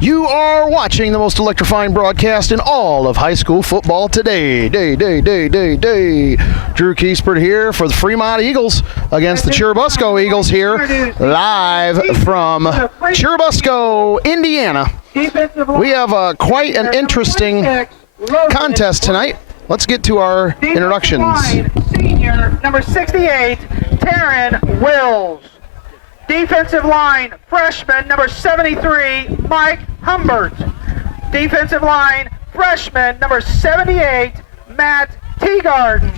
You are watching the most electrifying broadcast in all of high school football today. Drew Kiespert here for the Fremont Eagles against the Churubusco Eagles here, live from Churubusco, Indiana. We have quite an interesting contest tonight. Let's get to our introductions. Senior, number 68, Taryn Wills. Defensive line, freshman, number 73, Mike Humbert. Defensive line, freshman, number 78, Matt Teagarden.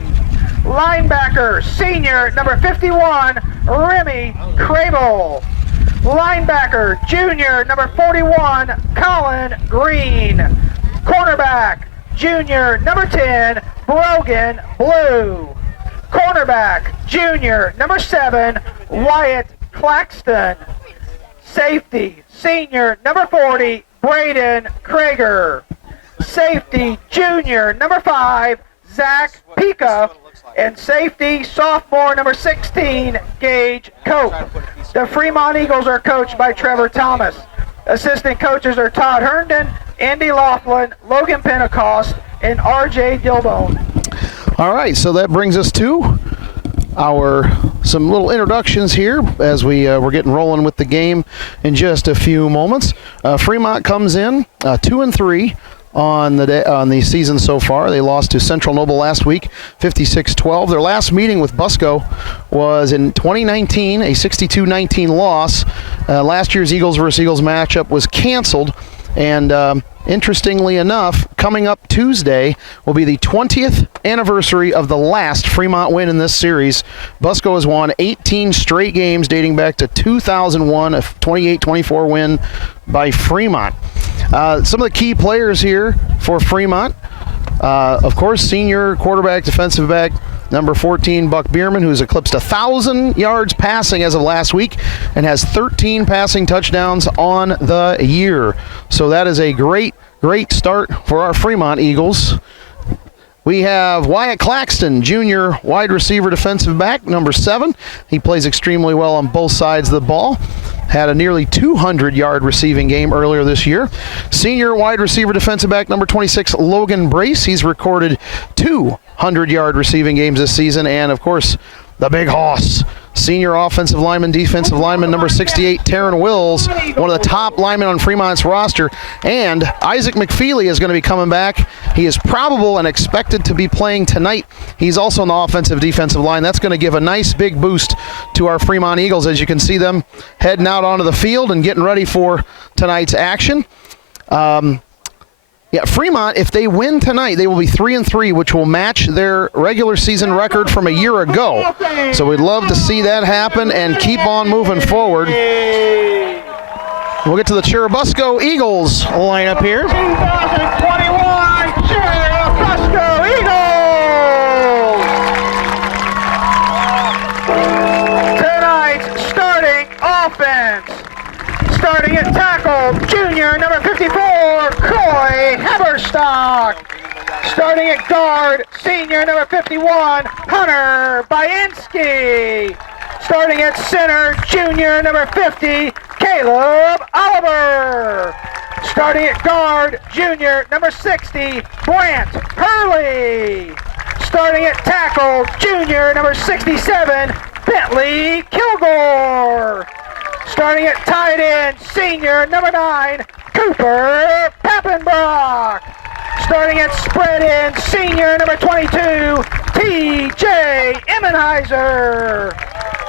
Linebacker, senior, number 51, Remy Crable. Linebacker, junior, number 41, Colin Green. Cornerback, junior, number 10, Brogan Blue. Cornerback, junior, number 7, Wyatt Claxton. Safety, senior, number 40, Braden Krager. Safety, junior, number 5, Zach Pika. And safety, sophomore, number 16, Gage Cope. The Fremont Eagles are coached by Trevor Thomas. Assistant coaches are Todd Herndon, Andy Laughlin, Logan Pentecost, and RJ Dilbone. All right, so that brings us to some little introductions here as we're getting rolling with the game in just a few moments. Fremont comes in 2-3 on the season so far. They lost to Central Noble last week, 56-12. Their last meeting with Busco was in 2019, a 62-19 loss. Last year's Eagles versus Eagles matchup was canceled, and interestingly enough, coming up Tuesday will be the 20th anniversary of the last Fremont win in this series. Busco has won 18 straight games dating back to 2001, a 28-24 win by Fremont. Some of the key players here for Fremont, of course, senior quarterback, defensive back, number 14, Buck Bierman, who's eclipsed 1,000 yards passing as of last week and has 13 passing touchdowns on the year. So that is a great start for our Fremont Eagles. We have Wyatt Claxton, junior wide receiver defensive back, number 7. He plays extremely well on both sides of the ball. Had a nearly 200-yard receiving game earlier this year. Senior wide receiver defensive back, number 26, Logan Brace. He's recorded 200-yard receiving games this season. And, of course, the big hoss, senior offensive lineman, defensive lineman, number 68, Taryn Wills, one of the top linemen on Fremont's roster. And Isaac McFeely is going to be coming back. He is probable and expected to be playing tonight. He's also on the offensive defensive line. That's going to give a nice big boost to our Fremont Eagles as you can see them heading out onto the field and getting ready for tonight's action. Fremont, if they win tonight, they will be 3-3, which will match their regular season record from a year ago. So we'd love to see that happen and keep on moving forward. We'll get to the Churubusco Eagles lineup here. 2021 Churubusco Eagles! Tonight's starting offense. Starting at tackle, junior, number 54, Coy Haberstock. Starting at guard, senior, number 51, Hunter Bainski. Starting at center, junior, number 50, Caleb Oliver. Starting at guard, junior, number 60, Brant Hurley. Starting at tackle, junior, number 67, Bentley Kilgore. Starting at tight end, senior, number 9, Cooper Pappenbrock. Starting at spread end, senior, number 22, T.J. Emmenheiser.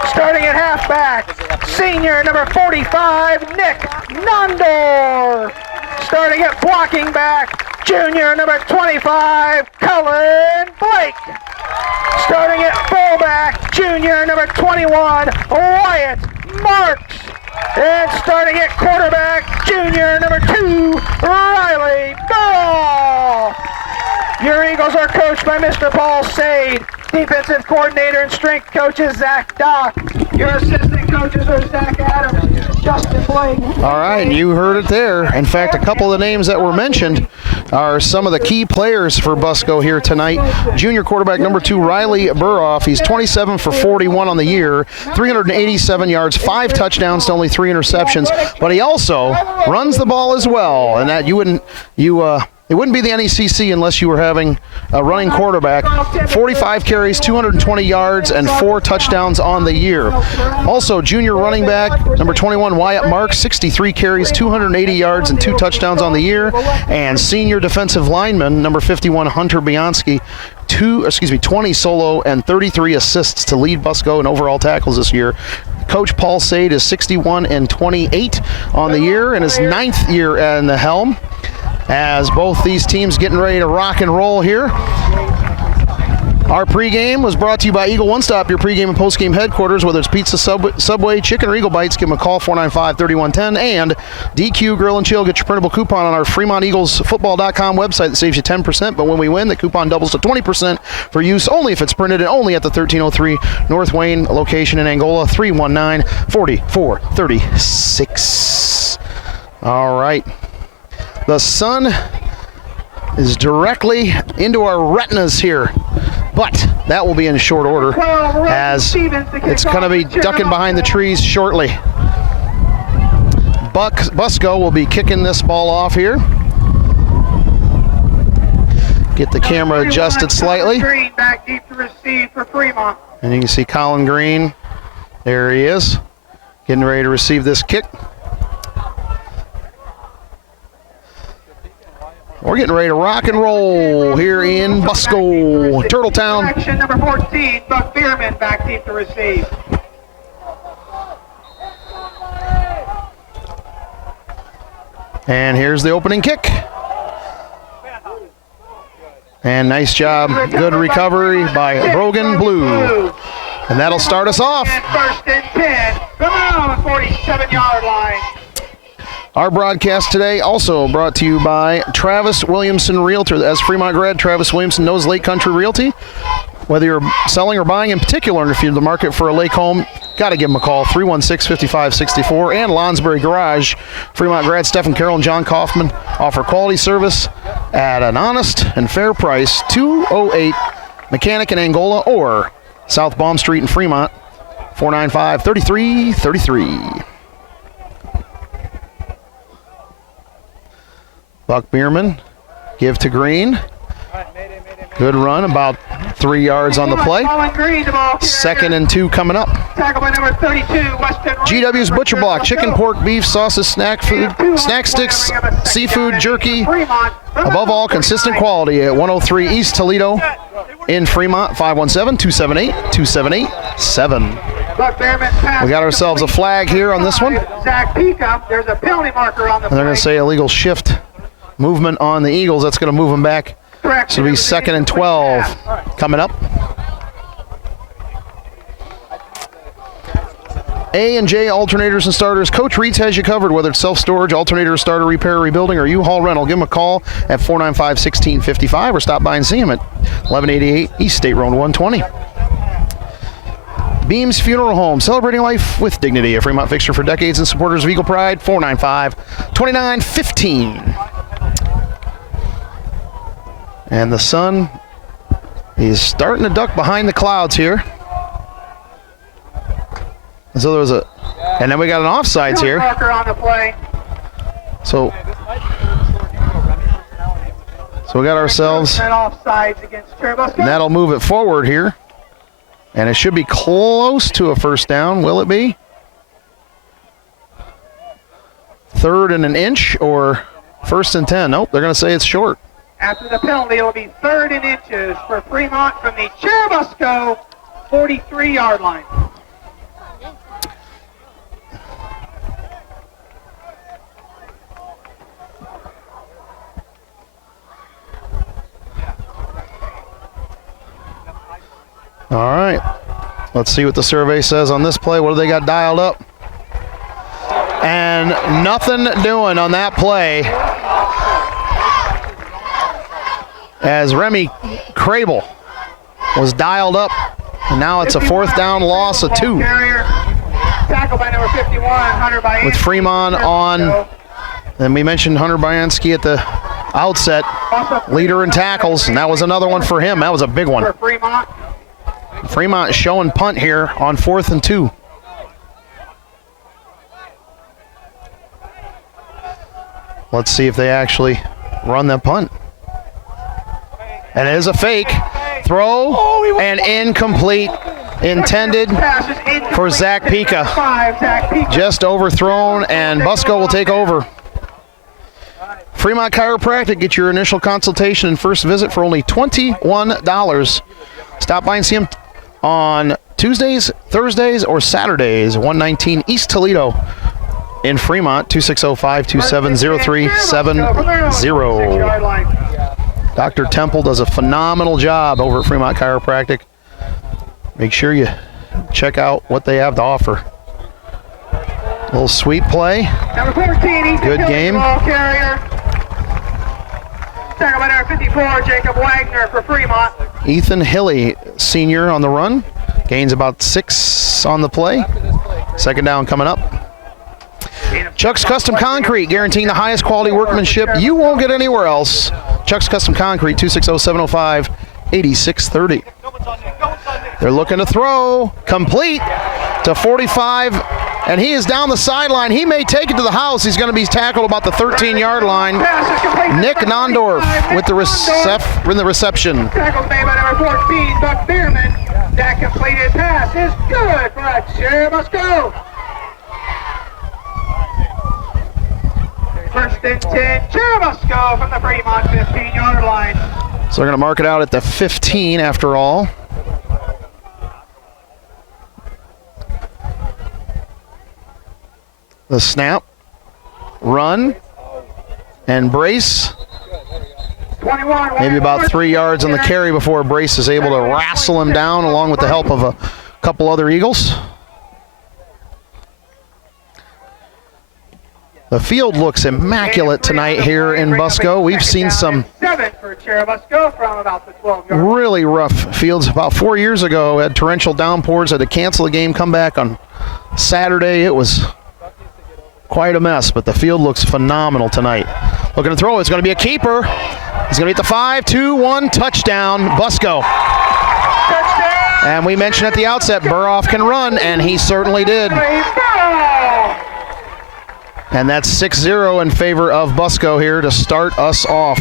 Starting at halfback, senior, number 45, Nick Nondor. Starting at blocking back, junior, number 25, Cullen Blake. Starting at fullback, junior, number 21, Wyatt Marks. And starting at quarterback, junior, number 2, Riley Ball. Your Eagles are coached by Mr. Paul Sade. Defensive coordinator and strength coaches, Zach Dock. Your assistant coaches are Zach Adams, Justin Blake. All right, you heard it there. In fact, a couple of the names that were mentioned are some of the key players for Busco here tonight. Junior quarterback number 2, Riley Burhoff. He's 27 for 41 on the year, 387 yards, 5 touchdowns to only 3 interceptions. But he also runs the ball as well, and that it wouldn't be the NECC unless you were having a running quarterback. 45 carries, 220 yards, and 4 touchdowns on the year. Also, junior running back number 21, Wyatt Marks, 63 carries, 280 yards, and 2 touchdowns on the year. And senior defensive lineman number 51, Hunter Bianski, 20 solo and 33 assists to lead Busco in overall tackles this year. Coach Paul Sade is 61 and 28 on the year and his 9th year in the helm. As both these teams getting ready to rock and roll here. Our pregame was brought to you by Eagle One Stop, your pregame and postgame headquarters. Whether it's pizza, Subway, chicken, or Eagle Bites, give them a call, 495-3110. And DQ Grill and Chill. Get your printable coupon on our Fremont Eagles Football.com website that saves you 10%. But when we win, the coupon doubles to 20% for use only if it's printed and only at the 1303 North Wayne location in Angola, 319-4436. All right. The sun is directly into our retinas here, but that will be in short order as it's going to be ducking behind the trees shortly. Busco will be kicking this ball off here. Get the camera adjusted slightly. Back deep to receive for Fremont. And you can see Colin Green. There he is, getting ready to receive this kick. We're getting ready to rock and roll here in Busco, Turtletown. Action number 14, Buck Bierman back deep to receive. And here's the opening kick. And nice job, good recovery by Brogan Blue. And that'll start us off. And first and 10 from the 47-yard line. Our broadcast today also brought to you by Travis Williamson Realtor. As Fremont grad, Travis Williamson knows Lake Country Realty. Whether you're selling or buying in particular, if you're in the market for a lake home, got to give them a call, 316-5564. And Lonsbury Garage. Fremont grad Stephen Carroll and John Kaufman offer quality service at an honest and fair price. 208 Mechanic in Angola or South Baum Street in Fremont, 495-3333. Buck Bierman, give to Green. Good run, about 3 yards on the play. Second and 2 coming up. Tackle by number 32, Weston. GW's Butcher Block, chicken, pork, beef, sauces, snack food, snack sticks, seafood, jerky. Above all, consistent quality at 103 East Toledo in Fremont, 517-278-2787. We got ourselves a flag here on this one. Zach Peakup, there's a penalty marker on the And they're going to say illegal shift movement on the Eagles. That's going to move them back. So it'll be second and 12 coming up. A&J Alternators and Starters. Coach Reeds has you covered, whether it's self-storage, alternator, starter, repair, rebuilding, or U-Haul rental. Give him a call at 495-1655 or stop by and see him at 1188 East State Road 120. Beams Funeral Home, celebrating life with dignity. A Fremont fixture for decades and supporters of Eagle Pride, 495-2915. And the sun is starting to duck behind the clouds here. And so there was and then we got an offsides here. On the play. So we got ourselves, offsides against Churubusco. and that'll move it forward here. And it should be close to a first down. Will it be? Third and an inch or first and 10? Nope, they're going to say it's short. After the penalty, it will be third and inches for Fremont from the Churubusco 43-yard line. All right, let's see what the survey says on this play. What do they got dialed up? And nothing doing on that play as Remy Crable was dialed up, and now it's a 4th down loss of 2. Tackle by number 51, Hunter Bayansky. With Fremont on, and we mentioned Hunter Bayansky at the outset, leader in tackles, and that was another one for him. That was a big one. For Fremont. Fremont showing punt here on 4th and 2. Let's see if they actually run that punt. And it is a fake throw and incomplete, intended for Zach Pika. Just overthrown, and Busco will take over. Fremont Chiropractic, get your initial consultation and first visit for only $21. Stop by and see them on Tuesdays, Thursdays, or Saturdays. 119 East Toledo in Fremont, 260-527-0370. Dr. Temple does a phenomenal job over at Fremont Chiropractic. Make sure you check out what they have to offer. Little sweep play. Number 14, good game. Ball carrier. Tackle by number 54, Jacob Wagner for Fremont. Ethan Hilly, senior on the run. Gains about 6 on the play. 2nd down coming up. Chuck's Custom Concrete, guaranteeing the highest quality workmanship you won't get anywhere else. Chuck's Custom Concrete, 260-705-8630. They're looking to throw, complete to 45, and he is down the sideline. He may take it to the house. He's going to be tackled about the 13-yard line. Nick Nondorf with the reception. Tackle made by number 14, Buck Bierman. That completed pass is good for a Churubusco. 1st and 10, Churubusco from the Fremont 15-yard line. So they're going to mark it out at the 15 after all. The snap, run, and brace. 21, Maybe about 3 yards on the carry before Brace is able to wrestle him down along with the help of a couple other Eagles. The field looks immaculate tonight here in Busco. We've seen some really rough fields. About 4 years ago, had torrential downpours, had to cancel the game, come back on Saturday. It was quite a mess, but the field looks phenomenal tonight. Looking to throw, it's going to be a keeper. He's going to be at the 5-2-1 touchdown, Busco. And we mentioned at the outset, Burhoff can run, and he certainly did. And that's 6-0 in favor of Busco here to start us off.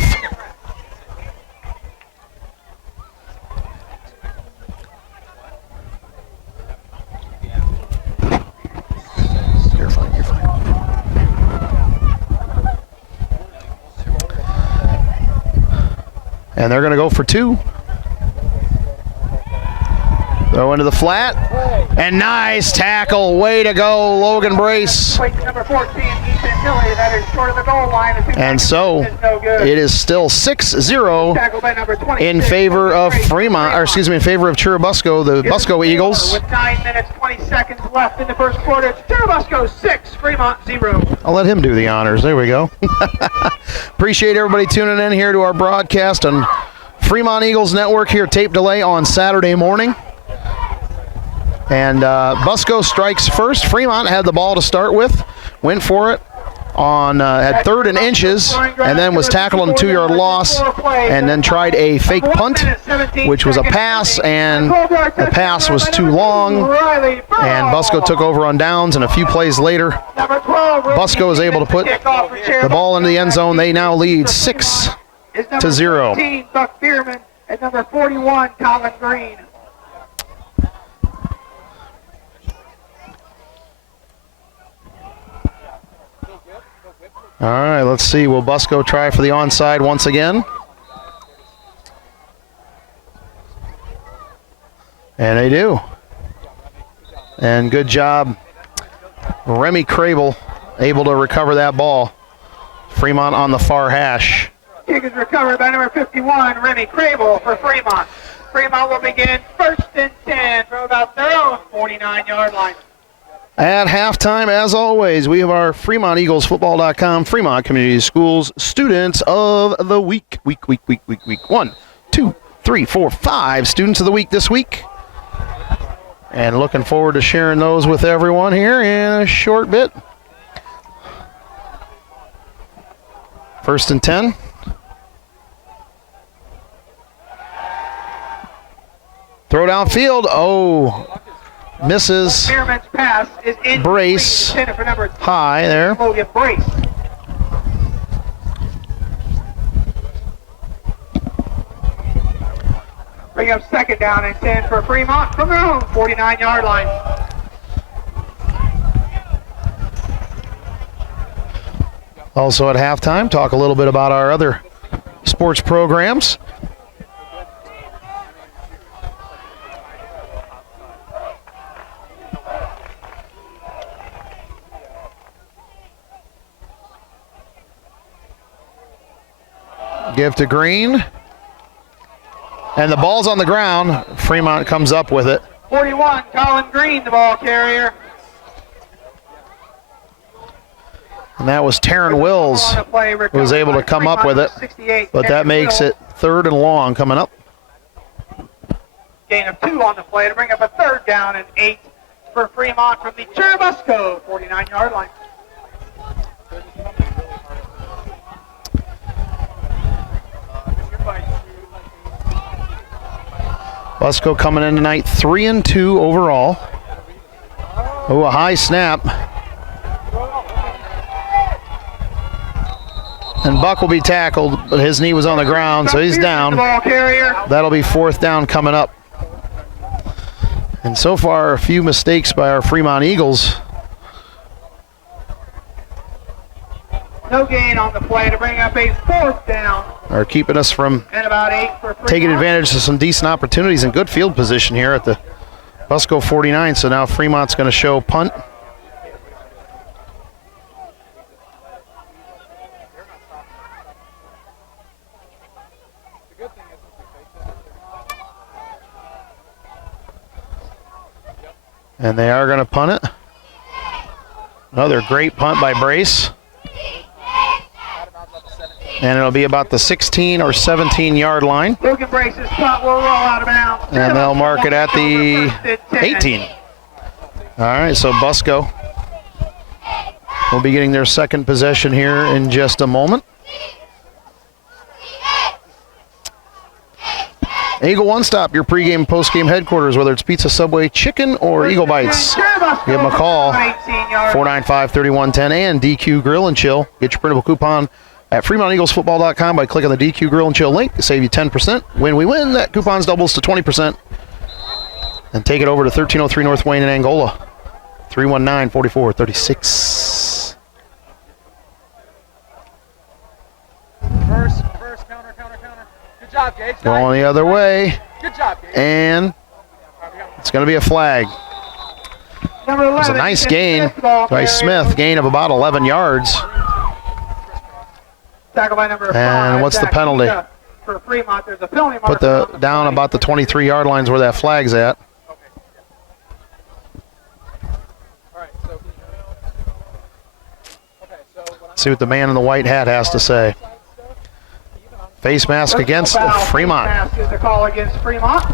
You're fine, you're fine. And they're going to go for 2. Throw into the flat, and nice tackle. Way to go, Logan Brace. Number 14, Ethan Hilly, that is short of the goal line. And so it is still 6-0 in favor of Fremont, or excuse me, in favor of Churubusco, the Busco Eagles. With 9 minutes, 20 seconds left in the first quarter, it's Churubusco 6, Fremont 0. I'll let him do the honors. There we go. Appreciate everybody tuning in here to our broadcast on Fremont Eagles Network here, tape delay on Saturday morning. And Busco strikes first. Fremont had the ball to start with, went for it on at 3rd and inches, and then was tackled on a 2-yard loss, and then tried a fake punt, which was a pass, and the pass was too long, and Busco took over on downs, and a few plays later, Busco was able to put the ball into the end zone. They now lead 6-0. Buck Bierman and number 41, Colin Green. All right, let's see. Will Busco try for the onside once again? And they do. And good job, Remy Crable, able to recover that ball. Fremont on the far hash. Kick is recovered by number 51, Remy Crable for Fremont. Fremont will begin 1st and 10 from about their own 49-yard line. At halftime, as always, we have our FremontEaglesFootball.com, Fremont Community Schools Students of the Week. Week 1, 2, 3, 4, 5 students of the week this week. And looking forward to sharing those with everyone here in a short bit. 1st and 10. Throw downfield. Oh, misses. Spearman's pass is in Brace. For number High there. Logan Brace. Bring up 2nd down and 10 for Fremont from their own 49-yard line. Also at halftime, talk a little bit about our other sports programs. Give to Green. And the ball's on the ground. Fremont comes up with it. 41, Colin Green, the ball carrier. And that was Taryn Wills who was able to come up with it. But that makes it 3rd and long coming up. Gain of 2 on the play to bring up a 3rd down and 8 for Fremont from the Churubusco 49-yard line. Busco coming in tonight 3-2 overall. Oh, a high snap. And Buck will be tackled, but his knee was on the ground, so he's down. That'll be 4th down coming up. And so far, a few mistakes by our Fremont Eagles. No gain on the play to bring up a 4th down. Are keeping us from and about 8 for taking advantage of some decent opportunities and good field position here at the Busco 49. So now Fremont's going to show punt. And they are going to punt it. Another great punt by Brace. And it'll be about the 16 or 17-yard line. Logan Brace's punt will roll out of bounds. And they'll mark it at the 18. All right, so Busco will be getting their 2nd possession here in just a moment. Eagle One Stop, your pregame, postgame headquarters, whether it's pizza, Subway, chicken, or Eagle Bites. Give them a call, 495-3110, and DQ Grill and Chill. Get your printable coupon at FremontEaglesFootball.com by clicking the DQ Grill and Chill link to save you 10%. When we win, that coupon doubles to 20%. And take it over to 1303 North Wayne in Angola, 319-4436. First, counter. Good job, Gage. Going the other way. Good job, Gage. And it's going to be a flag. It was a nice gain by Smith, gain of about 11 yards. Tackle by number 5. And what's the penalty? For Fremont, there's a penalty mark. Put the down about the 23-yard lines where that flag's at. See what the man in the white hat has to say. Face mask against Fremont. Mask is the call against Fremont.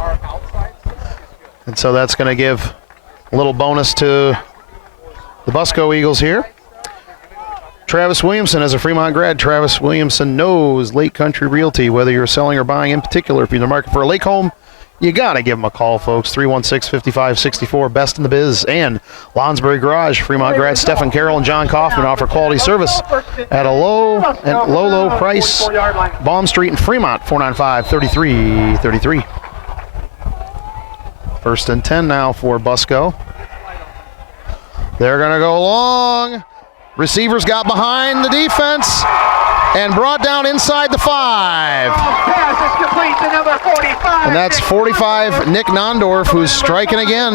And so that's going to give a little bonus to the Busco Eagles here. Travis Williamson, as a Fremont grad, Travis Williamson knows Lake Country Realty. Whether you're selling or buying in particular, if you're in the market for a lake home, you got to give them a call, folks. 316-5564, best in the biz. And Lonsbury Garage, Fremont grad Stephen Carroll and John Kaufman offer quality service at a low price. Baum Street in Fremont, 495-3333. 1st and 10 now for Busco. They're going to go long. Receivers got behind the defense and brought down inside the 5. Pass is complete to number 45. And that's 45, Nick Nondorf, who's striking again.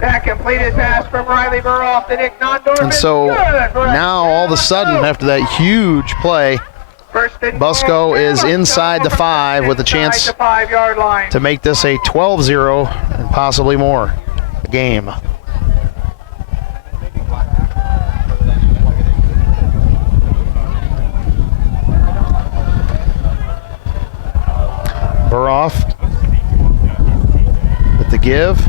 That completed pass from Riley Burroff to Nick Nondorf. And so now all of a sudden, after that huge play, Busco is inside the 5 with a chance to make this a 12-0 and possibly more game. Far off with the give.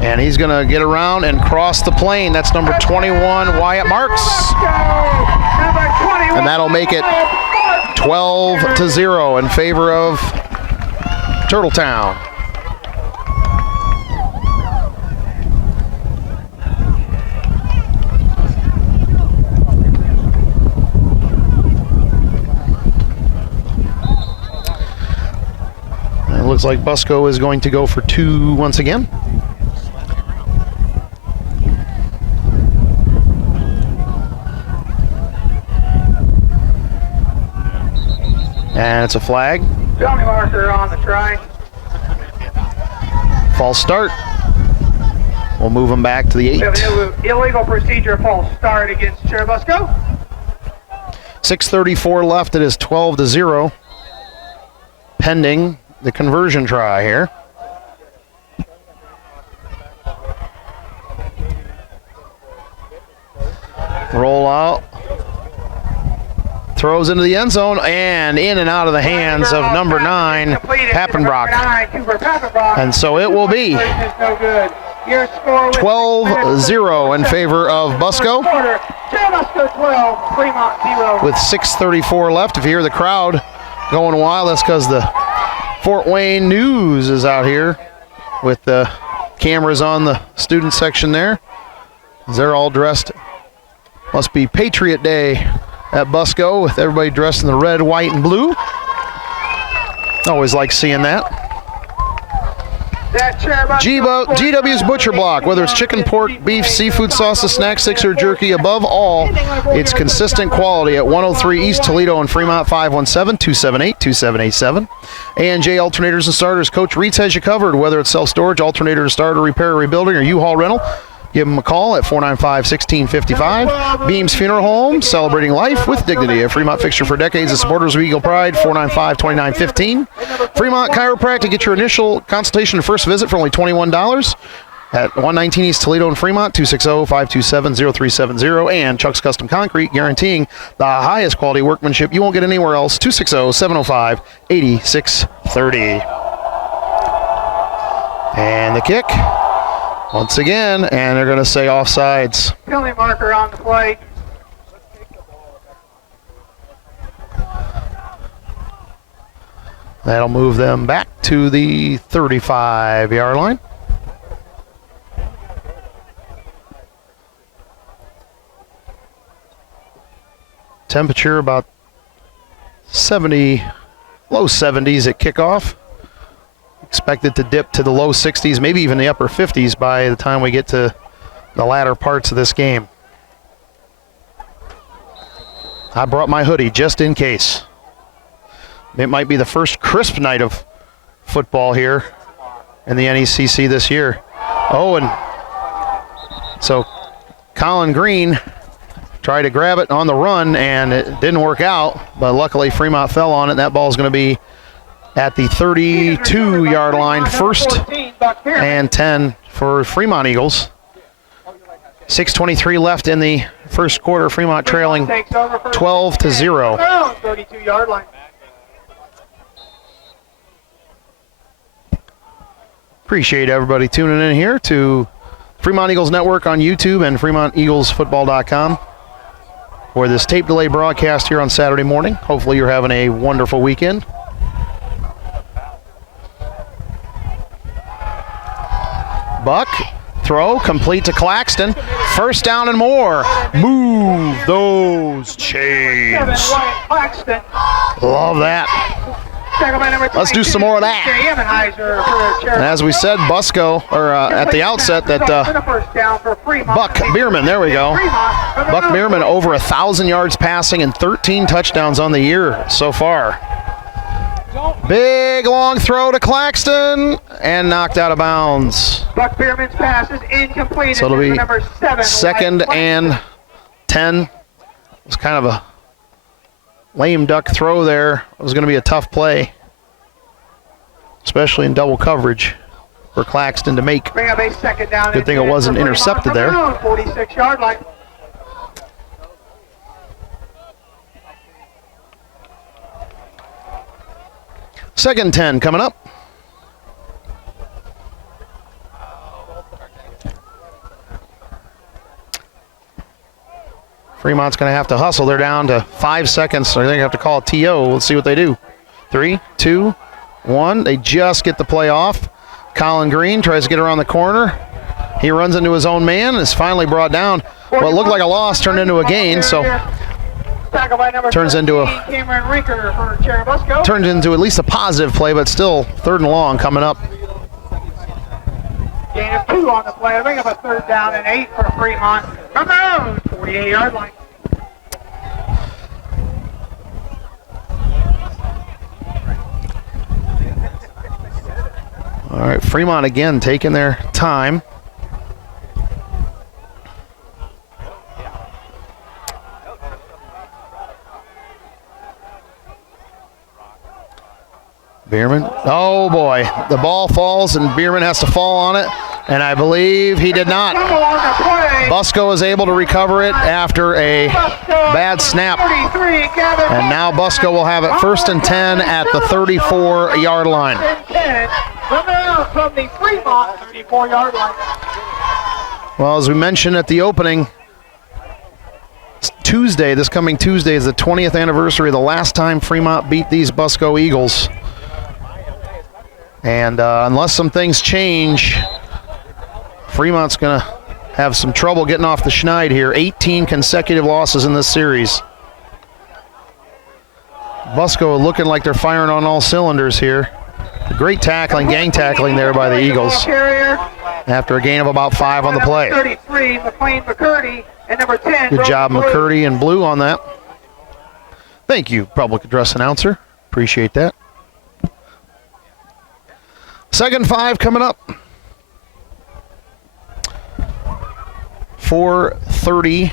And he's going to get around and cross the plane. That's number 21, Wyatt Marks. And that'll make it 12-0 in favor of Turtletown. It looks like Busco is going to go for 2 once again. And it's a flag. Penalty marker on the try. False start. We'll move them back to the 8. We have an illegal procedure false start against Churubusco. 6:34 left. It is 12-0. Pending the conversion try here. Roll out. Throws into the end zone and in and out of the hands of number 9, Pappenbrock. And so it will be 12-0 in favor of Busco. With 6:34 left. If you hear the crowd going wild, that's because the Fort Wayne News is out here with the cameras on the student section there. They're all dressed. Must be Patriot Day at Busco with everybody dressed in the red, white, and blue. Always like seeing that. GW's Butcher Block, whether it's chicken, pork, beef, seafood, sauces, snacks, sticks, or jerky, above all, it's consistent quality at 103 East Toledo and Fremont, 517-278-2787. A&J Alternators and Starters. Coach Reitz has you covered, whether it's self-storage, alternator, starter, repair, rebuilding, or U-Haul rental. Give them a call at 495-1655. Beams Funeral Home, celebrating life with dignity. A Fremont fixture for decades. The supporters of Eagle Pride, 495-2915. Fremont Chiropractic, get your initial consultation and first visit for only $21 at 119 East Toledo and Fremont, 260-527-0370. And Chuck's Custom Concrete, guaranteeing the highest quality workmanship you won't get anywhere else, 260-705-8630. And the kick. Once again, and they're going to say offsides. Penalty marker on the play. That'll move them back to the 35-yard line. Temperature about 70, low 70s at kickoff. Expected to dip to the low 60s, maybe even the upper 50s by the time we get to the latter parts of this game. I brought my hoodie just in case. It might be the first crisp night of football here in the NECC this year. Oh, and so Colin Green tried to grab it on the run, and it didn't work out, but luckily Fremont fell on it, and that ball is going to be at the 32-yard line, 1st and 10 for Fremont Eagles. 6:23 left in the first quarter. Fremont trailing 12-0. 32-yard line. Appreciate everybody tuning in here to Fremont Eagles Network on YouTube and FremontEaglesFootball.com for this tape delay broadcast here on Saturday morning. Hopefully you're having a wonderful weekend. Buck, throw, complete to Claxton. First down and more. Move those chains. Love that. Let's do some more of that. And as we said, Busco, or at the outset, that Buck Bierman, there we go. Buck Bierman over 1,000 yards passing and 13 touchdowns on the year so far. Big long throw to Claxton and knocked out of bounds. Buck Bierman's pass is incomplete. So it'll be number 7, 2nd and 10. It was kind of a lame duck throw there. It was going to be a tough play, especially in double coverage for Claxton to make. Bring up a second down. Good thing it wasn't intercepted there. 46-yard line. Second 10 coming up. Fremont's going to have to hustle. They're down to 5 seconds. So they're going to have to call a TO. Let's see what they do. 3, 2, 1. They just get the play off. Colin Green tries to get around the corner. He runs into his own man and is finally brought down. What looked like a loss turned into a gain, so turns into at least a positive play, but still 3rd and long coming up. Gain of 2 on the play. Bring up a 3rd down and 8 for Fremont from their own 48-yard line. All right, Fremont again taking their time. Bierman, oh boy, the ball falls and Bierman has to fall on it, and I believe he did not. Busco is able to recover it after a bad snap, and now Busco will have it 1st and 10 at the 34-yard line. From the Fremont 34-yard line. Well, as we mentioned at the opening, Tuesday, this coming Tuesday, is the 20th anniversary of the last time Fremont beat these Busco Eagles. And unless some things change, Fremont's going to have some trouble getting off the schneid here. 18 consecutive losses in this series. Busco looking like they're firing on all cylinders here. Great tackling, gang tackling there by the Eagles after a gain of about 5 on the play. 33, McLean McCurdy, and number 10. Good job, McCurdy and Blue on that. Thank you, public address announcer. Appreciate that. 2nd 5 coming up. 4:30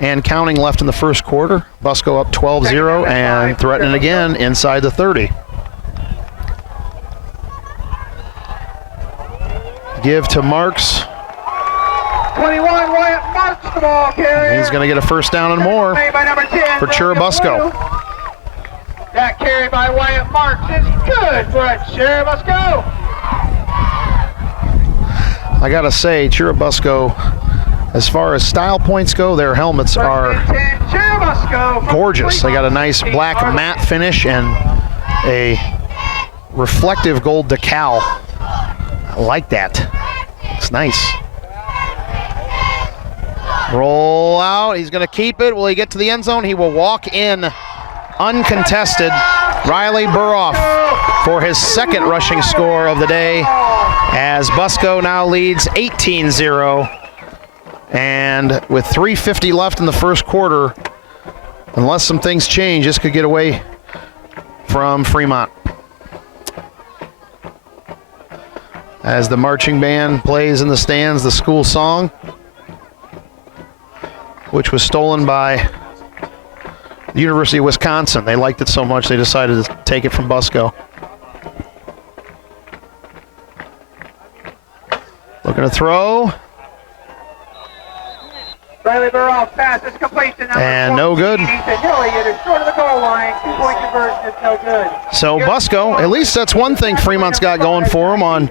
and counting left in the first quarter. Busco up 12-0 and threatening again inside the 30. Give to Marks. 21, Wyatt Marks the ball carrier. He's going to get a 1st down and more for Churubusco. That carry by Wyatt Marks is good for Churubusco. I got to say, Churubusco, as far as style points go, their helmets are gorgeous. They got a nice black matte finish and a reflective gold decal. I like that. It's nice. Roll out. He's going to keep it. Will he get to the end zone? He will walk in uncontested. Riley Buroff for his 2nd rushing score of the day, as Busco now leads 18-0. And with 3:50 left in the first quarter, unless some things change, this could get away from Fremont. As the marching band plays in the stands the school song, which was stolen by the University of Wisconsin. They liked it so much they decided to take it from Busco. Looking to throw. Riley Burrows pass is complete to number and 14. no good. He said, no, it is short of the goal line. 2-point conversion is no good. So Busco, at leleast that's one thing Fremont's got going for them.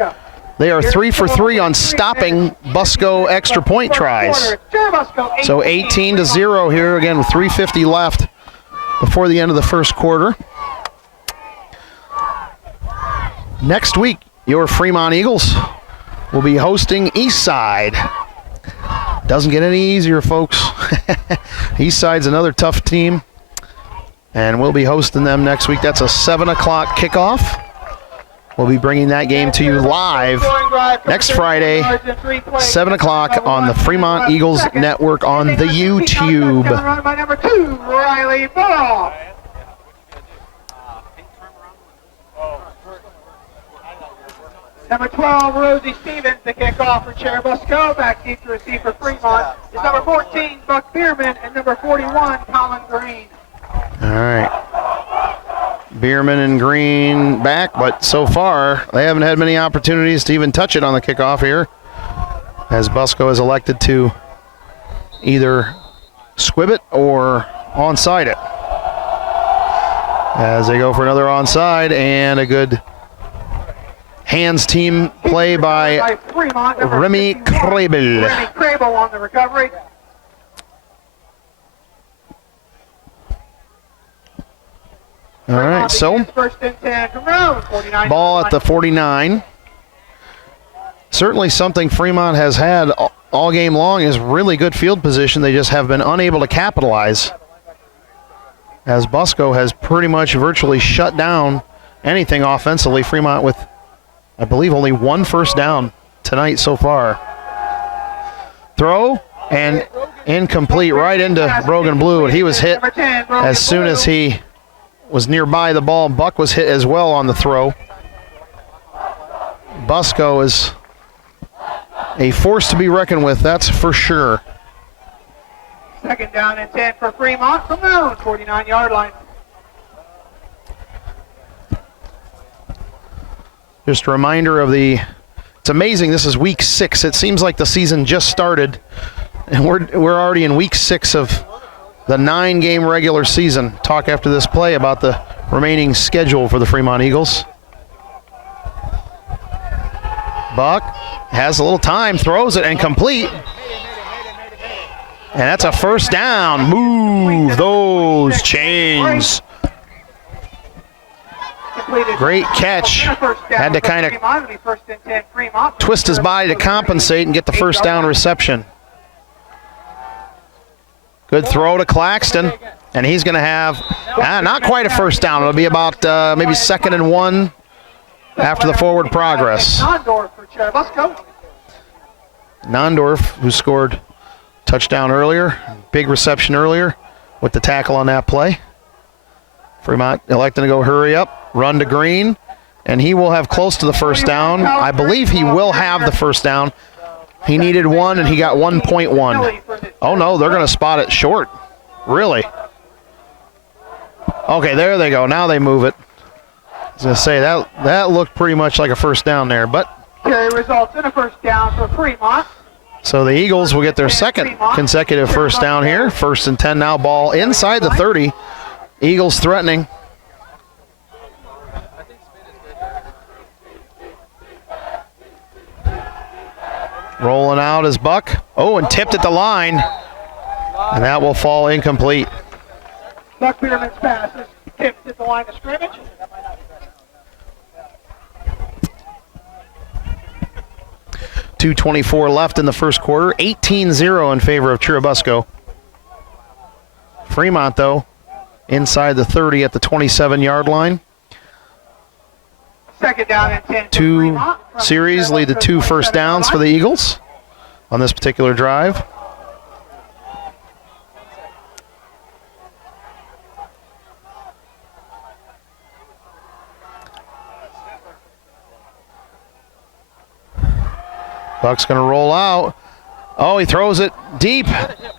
They are 3 for 3 on stopping Busco extra point tries. So 18-0 here again with 3:50 left before the end of the first quarter. Next week, your Fremont Eagles will be hosting Eastside. Doesn't get any easier, folks. Eastside's another tough team, and we'll be hosting them next week. That's a 7 o'clock kickoff. We'll be bringing that game to you live next Friday, 7 o'clock on the Fremont Eagles Network on the YouTube. Run by number 2, Riley Burrows. Number 12, Rosie Stevens, the kickoff for Churubusco. Back deep to receive for Fremont is number 14, Buck Bierman, and number 41, Colin Green. All right. Bierman and Green back, but so far they haven't had many opportunities to even touch it on the kickoff here, as Busco has elected to either squib it or onside it. as they go for another onside, and a good hands team play by Fremont, number Remy 51. Krebel. Remy Krebel on the recovery. All right, so First and 10 from Rome, 49. ball at the 49. Certainly something Fremont has had all game long is really good field position. They just have been unable to capitalize, as Busco has pretty much virtually shut down anything offensively. Fremont with, I believe, only one first down tonight so far. Throw and incomplete right into Brogan Blue, and he was hit as soon as he was nearby the ball. Buck was hit as well on the throw. Busco is a force to be reckoned with, that's for sure. Second down and 10 for Fremont from their own 49-yard line. Just a reminder of it's amazing, this is week 6. It seems like the season just started, and we're already in week 6 of the 9-game regular season. Talk after this play about the remaining schedule for the Fremont Eagles. Buck has a little time, throws it, and complete. And that's a first down. Move those chains. Great catch. Had to kind of twist his body to compensate and get the first down reception. Good throw to Claxton, and he's going to have not quite a first down. It'll be about maybe 2nd and 1 after the forward progress. Nondorf for Churubusco. Nondorf, who scored touchdown earlier, big reception earlier with the tackle on that play. Fremont electing to go hurry up, run to Green, and he will have close to the first down. I believe he will have the first down. He needed 1, and he got 1.1. Oh, no, they're going to spot it short. Really? Okay, there they go. Now they move it. I was going to say, that looked pretty much like a first down there, but Carry results in a first down for Fremont. so the Eagles will get their second consecutive first down here. 1st and 10 now, ball inside the 30. Eagles threatening. Rolling out is Buck. Oh, and tipped at the line. And that will fall incomplete. Buck Bierman's pass is tipped at the line of scrimmage. .224 left in the first quarter. 18-0 in favor of Churubusco. Fremont, though, inside the 30 at the 27-yard line. Second down and 10. Two series lead to 2 first downs for the Eagles on this particular drive. Buck's going to roll out. Oh, he throws it deep,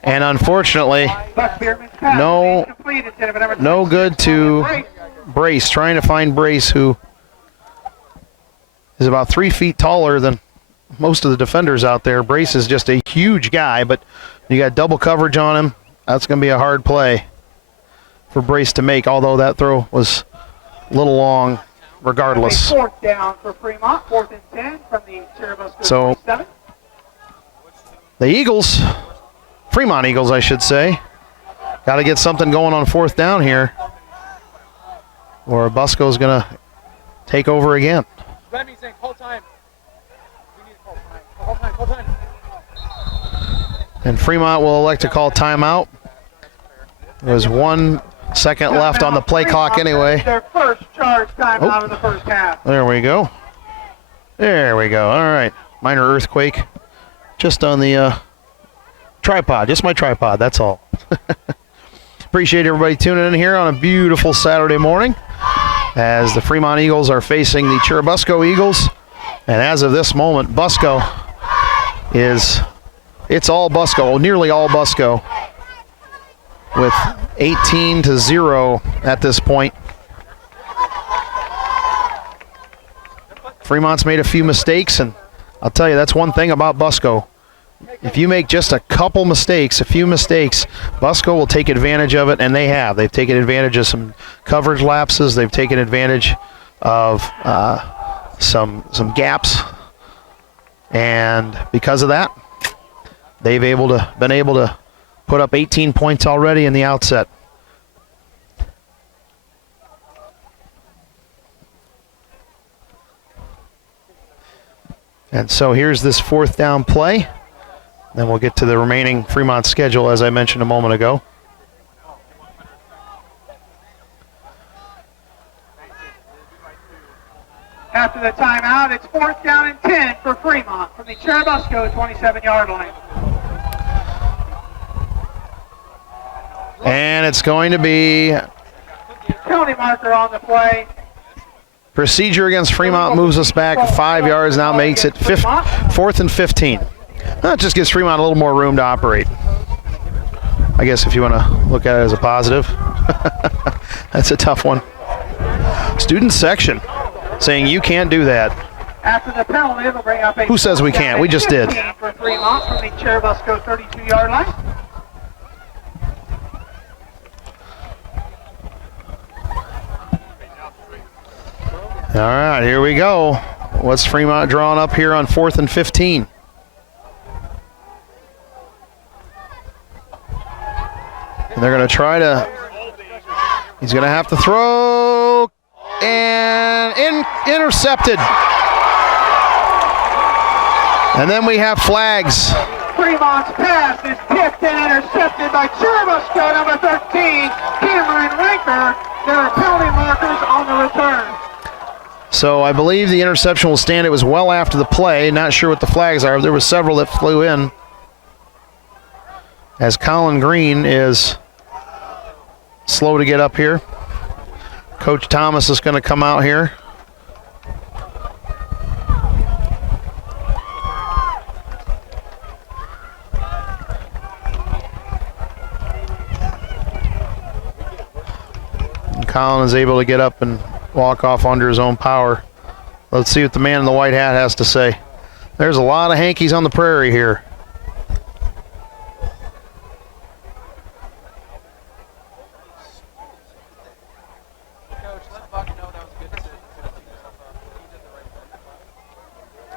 and unfortunately, no good to Brace. Trying to find Brace, who is about 3 feet taller than most of the defenders out there. Brace is just a huge guy, but you got double coverage on him. That's going to be a hard play for Brace to make, although that throw was a little long regardless. Fourth down for Fremont, 4th and 10 from the Churubusco. So 47. the Eagles, Fremont Eagles I should say, got to get something going on 4th down here, or Busco's going to take over again. Remy's saying call time. We need to call time. And Fremont will elect to call timeout. There's 1 second left on the play clock anyway. Their first charge timeout of the first half. There we go. There we go. All right. Minor earthquake. Just on the tripod. Just my tripod. That's all. Appreciate everybody tuning in here on a beautiful Saturday morning as the Fremont Eagles are facing the Churubusco Eagles. And as of this moment, Busco it's all Busco, nearly all Busco, with 18-0 at this point. Fremont's made a few mistakes, and I'll tell you, that's one thing about Busco. if you make just a couple mistakes, a few mistakes, Busco will take advantage of it, and they have. They've taken advantage of some coverage lapses. They've taken advantage of some gaps, and because of that, they've been able to put up 18 points already in the outset. And so here's this 4th down play. Then we'll get to the remaining Fremont schedule, as I mentioned a moment ago. After the timeout, it's 4th down and 10 for Fremont from the Churubusco 27-yard line. And it's going to be Penalty marker on the play. procedure against Fremont, moves us back 5 yards, now makes it 4th and 15. That just gives Fremont a little more room to operate. I guess if you want to look at it as a positive. That's a tough one. Student section saying you can't do that. After the penalty, it'll bring up a Who says we can't? We just did. For Fremont from the Churubusco 32-yard line. All right, here we go. What's Fremont drawing up here on 4th and 15? And they're going to try to, he's going to have to throw, and intercepted. And then we have flags. Fremont's pass is tipped and intercepted by Churubusco number 13, Cameron Ranker. There are penalty markers on the return. So I believe the interception will stand. It was well after the play. Not sure what the flags are. There were several that flew in. As Colin Green is slow to get up here. Coach Thomas is going to come out here. And Colin is able to get up and walk off under his own power. Let's see what the man in the white hat has to say. There's a lot of hankies on the prairie here.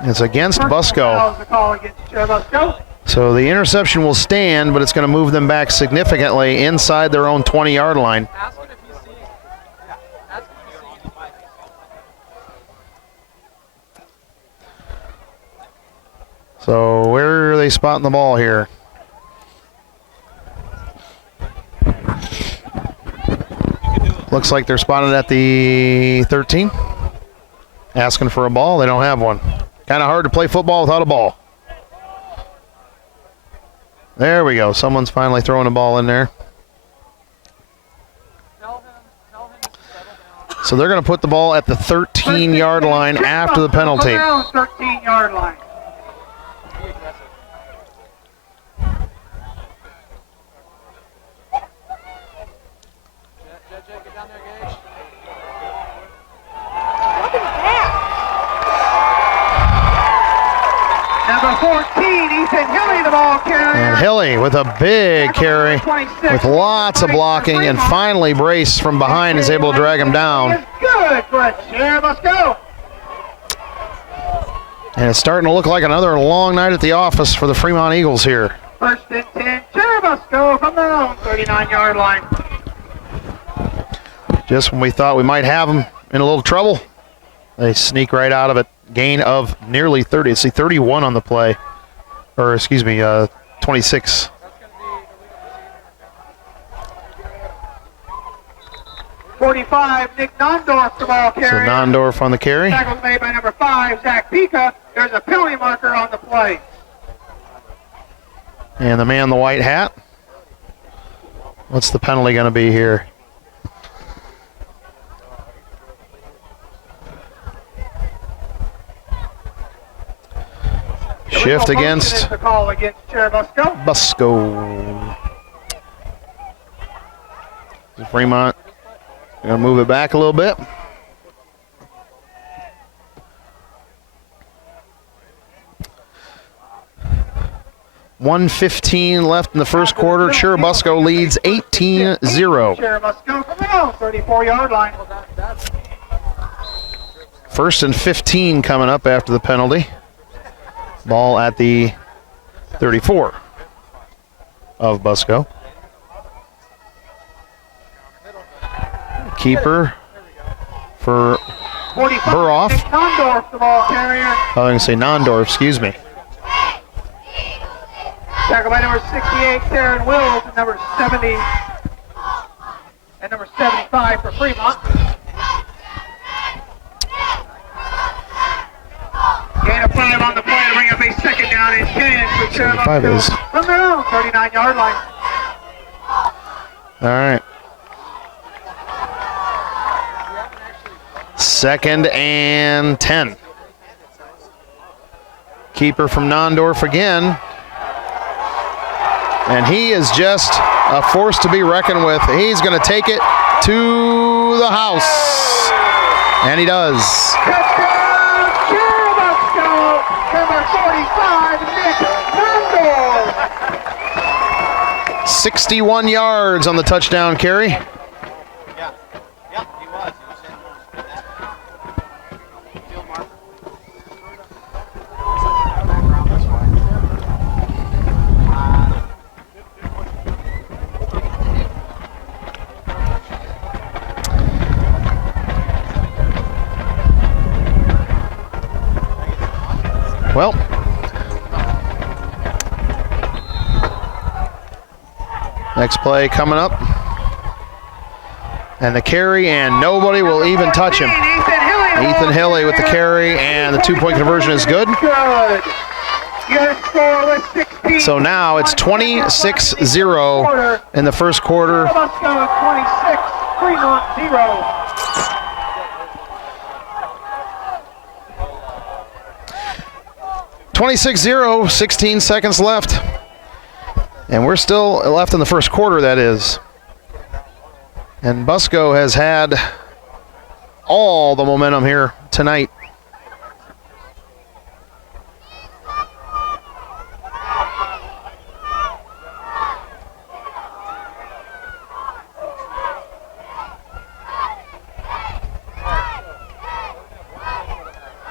It's against Busco. So the interception will stand, but it's going to move them back significantly inside their own 20-yard line. So where are they spotting the ball here? Looks like they're spotted at the 13. Asking for a ball. They don't have one. Kind of hard to play football without a ball. There we go. Someone's finally throwing a ball in there. So they're going to put the ball at the 13-yard line after the penalty. 13-yard line. Number 14, Ethan Hilly, the ball carrier. And Hilly with a big carry with lots of blocking, and finally Brace from behind is able to drag him down. Good for a Churubusco. And it's starting to look like another long night at the office for the Fremont Eagles here. 1st and 10, Churubusco from their own 39-yard line. Just when we thought we might have them in a little trouble, they sneak right out of it. Gain of nearly 30. It's 31 on the play. Or, excuse me, 26. .45, Nick Nondorf, the ball So carrier. Nondorf on the carry. Tackle made by number 5, Zach Pika. There's a penalty marker on the play. And the man in the white hat. What's the penalty going to be here? Shift against The call against Churubusco. Busco. Fremont going to move it back a little bit. 1:15 left in the first quarter. Churubusco leads 18-0. Churubusco from their own 34-yard line. 1st and 15 coming up after the penalty. Ball at the 34 of Busco. Keeper for Burhoff. Nondorf, the ball carrier. I was going to say Nondorf, excuse me. Tackled by number 68, Darren Wills, and number 70, and number 75 for Fremont. Gain of 5 on the play to bring up a 2nd down and 10 for Churubusco from their own 39-yard line. All right. 2nd and 10. Keeper from Nondorf again. And he is just a force to be reckoned with. He's going to take it to the house. And he does. Touchdown, Churubusco, number 45, Nick Nondorf. 61 yards on the touchdown carry. Well, next play coming up. And the carry, and nobody will even touch him. Ethan Hilly with the carry, and the 2-point conversion is good. So now it's 26-0 in the first quarter. 26, Fremont 0. 26-0, 16 seconds left. And we're still left in the first quarter, that is. And Busco has had all the momentum here tonight.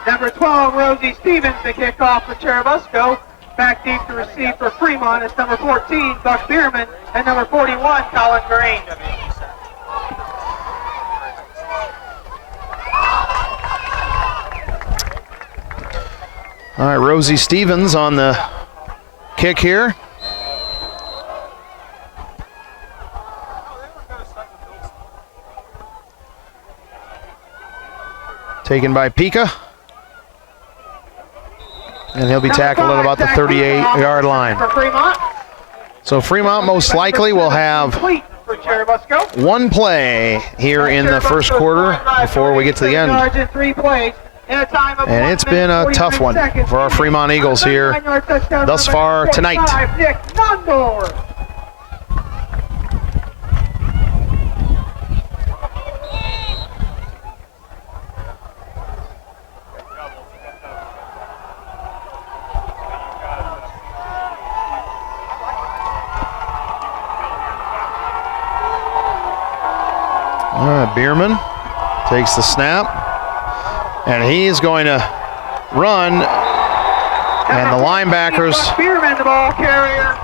Number 12, Rosie Stevens, the kickoff for Churubusco. Back deep to receive for Fremont is number 14, Buck Bierman, and number 41, Colin Green. All right, Rosie Stevens on the kick here. Taken by Pika. And he'll be tackled at about the 38-yard line. So Fremont most likely will have one play here in the first quarter before we get to the end. And it's been a tough one for our Fremont Eagles here thus far tonight. All right, Bierman takes the snap, and he's going to run, and the linebackers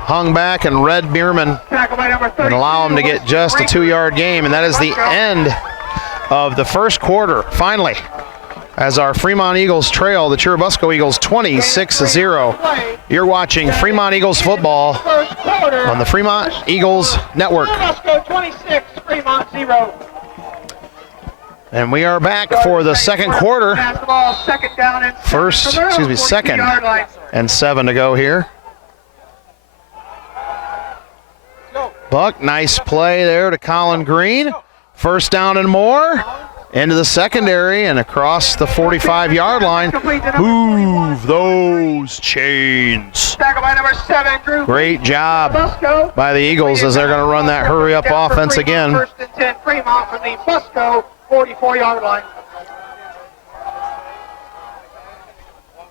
hung back and read Bierman and allow him to get just a 2-yard gain, and that is the end of the first quarter, finally, as our Fremont Eagles trail the Churubusco Eagles 26-0. You're watching Fremont Eagles football on the Fremont Eagles Network. 26, Fremont 0. And we are back for the second quarter. Second and 7 to go here. Buck, nice play there to Colin Green. First down and more. Into the secondary and across the 45-yard line. Move those chains. Great job by the Eagles as they're going to run that hurry-up offense again. First and 10, Fremont from the Busco 44-yard line.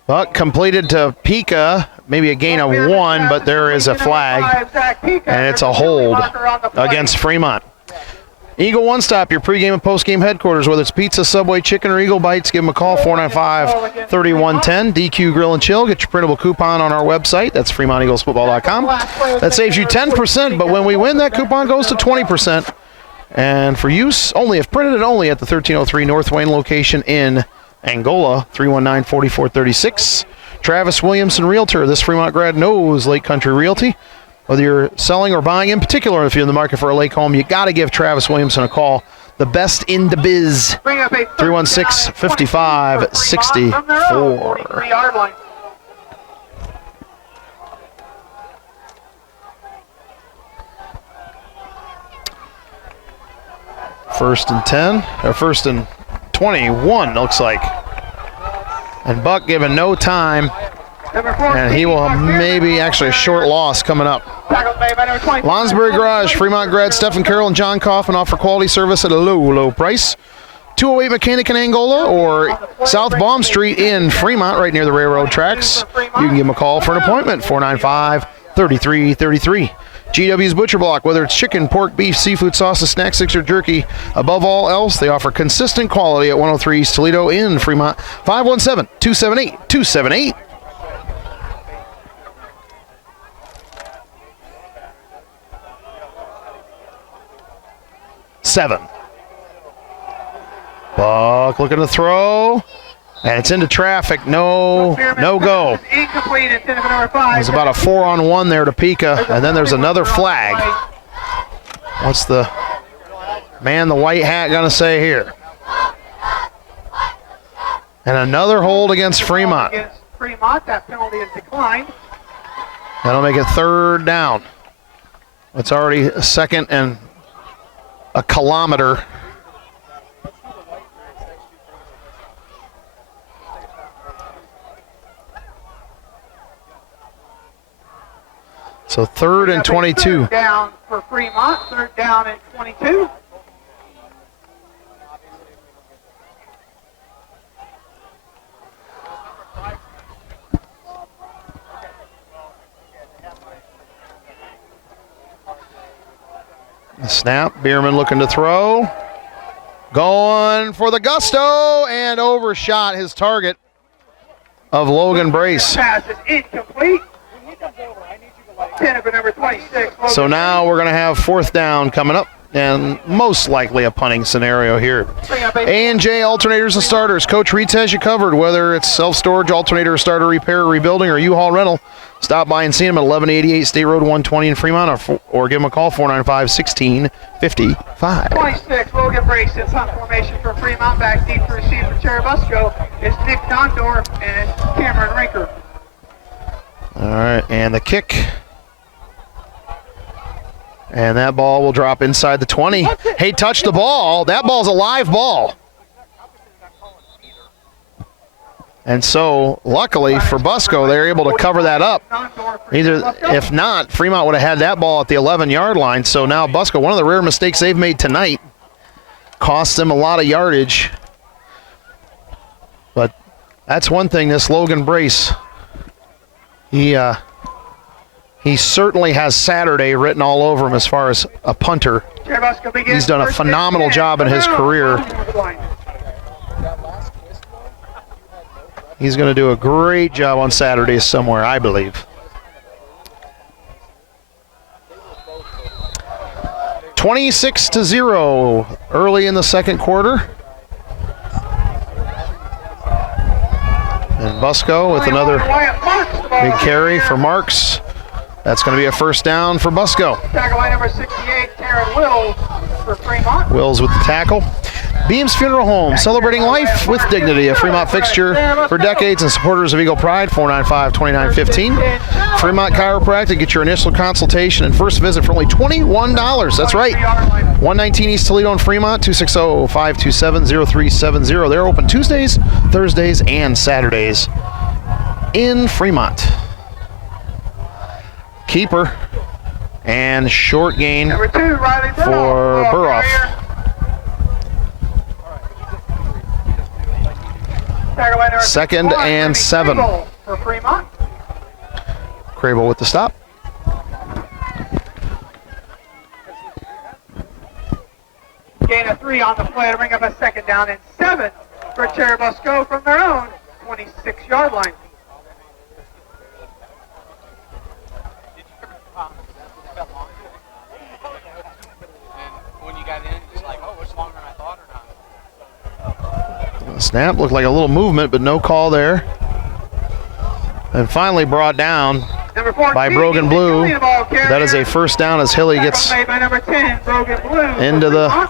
Buck completed to Pika, maybe a gain of 1, but there is a flag, and it's a hold against Fremont. Eagle One Stop, your pregame and postgame headquarters. Whether it's pizza, Subway, chicken, or Eagle Bites, give them a call, 495-3110. DQ Grill and Chill. Get your printable coupon on our website. That's FremontEaglesFootball.com. That saves you 10%, but when we win, that coupon goes to 20%. And for use only if printed and only at the 1303 North Wayne location in Angola, 319-4436. Travis Williamson, Realtor. This Fremont grad knows Lake Country Realty. Whether you're selling or buying, in particular, if you're in the market for a lake home, you got to give Travis Williamson a call. The best in the biz. 316-5564. First and 10, or first and 21, looks like. And Buck given no time. And he will have maybe actually a short loss coming up. Lonsbury Garage, Fremont grad Stephen Carroll and John Kaufman offer quality service at a low, low price. 208 Mechanic in Angola or South Baum Street in Fremont, right near the railroad tracks. You can give them a call for an appointment, 495-3333. GW's Butcher Block, whether it's chicken, pork, beef, seafood, sauces, snack sticks, or jerky. Above all else, they offer consistent quality at 103 East Toledo in Fremont, 517-278-278. 7. Buck looking to throw, and it's into traffic. No go. There's about a 4-on-1 there to Pika, and then there's another flag. What's the man, the white hat, going to say here? And another hold against Fremont. That penalty is declined. That'll make it 3rd down. It's already a 2nd and a kilometer. So 3rd and 22. 3rd down for Fremont. 3rd down and 22. The snap, Bierman looking to throw. Going for the gusto and overshot his target of Logan Brace. Pass is incomplete. Number 26. So now we're going to have 4th down coming up, and most likely a punting scenario here. A&J Alternators and Starters. Coach Reitz has you covered, whether it's self-storage, alternator, starter repair, rebuilding, or U-Haul rental. Stop by and see him at 1188 State Road 120 in Fremont, or give him a call, 495-1655. 26, Logan Brace in punt formation for Fremont. Back deep to receive for Churubusco is Nick Dondorf and Cameron Rinker. All right, and the kick. And that ball will drop inside the 20. Hey, touch the ball. That ball's a live ball. And so, luckily for Busco, they're able to cover that up. If not, Fremont would have had that ball at the 11-yard line. So now Busco, one of the rare mistakes they've made tonight, cost them a lot of yardage. But that's one thing, this Logan Brace, he certainly has Saturday written all over him as far as a punter. He's done a phenomenal job in his career. He's going to do a great job on Saturdays somewhere, I believe. 26-0 early in the 2nd quarter. And Busco with another big carry for Marks. That's going to be a 1st down for Busco. Tackle line number 68, Taryn Wills for Fremont. Wills with the tackle. Beams Funeral Home, celebrating life with dignity. A Fremont fixture for decades and supporters of Eagle Pride, 495-2915. Fremont Chiropractic, get your initial consultation and first visit for only $21. That's right. 119 East Toledo in Fremont, 260-527-0370. They're open Tuesdays, Thursdays, and Saturdays in Fremont. Keeper and short gain Number 2, Riley for Burhoff. Second and 7. For Fremont. Crable with the stop. Gain of 3 on the play to bring up a second down and 7 for Churubusco from their own 26-yard line. When you got in, it's like, oh, it's longer than I thought or not? The snap looked like a little movement, but no call there. And finally brought down Number 14, by Brogan Blue. the ball carrier. That is a first down as Hilly gets Tackle made by number 10, Brogan Blue into the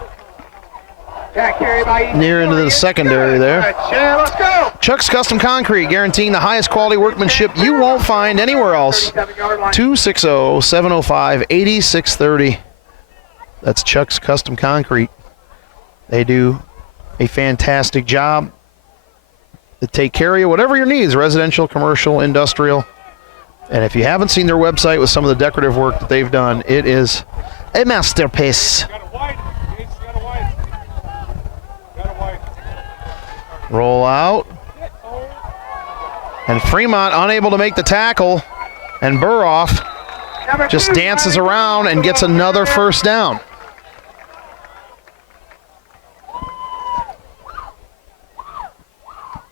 Back carry by near into the secondary there. Let's go. Chuck's Custom Concrete, guaranteeing the highest quality workmanship you won't find anywhere else. 37-yard line. 260-705-8630. That's Chuck's Custom Concrete. They do a fantastic job to take care of you, whatever your needs, residential, commercial, industrial. And if you haven't seen their website with some of the decorative work that they've done, it is a masterpiece. Roll out. And Fremont unable to make the tackle. And Burroff just dances around and gets another first down.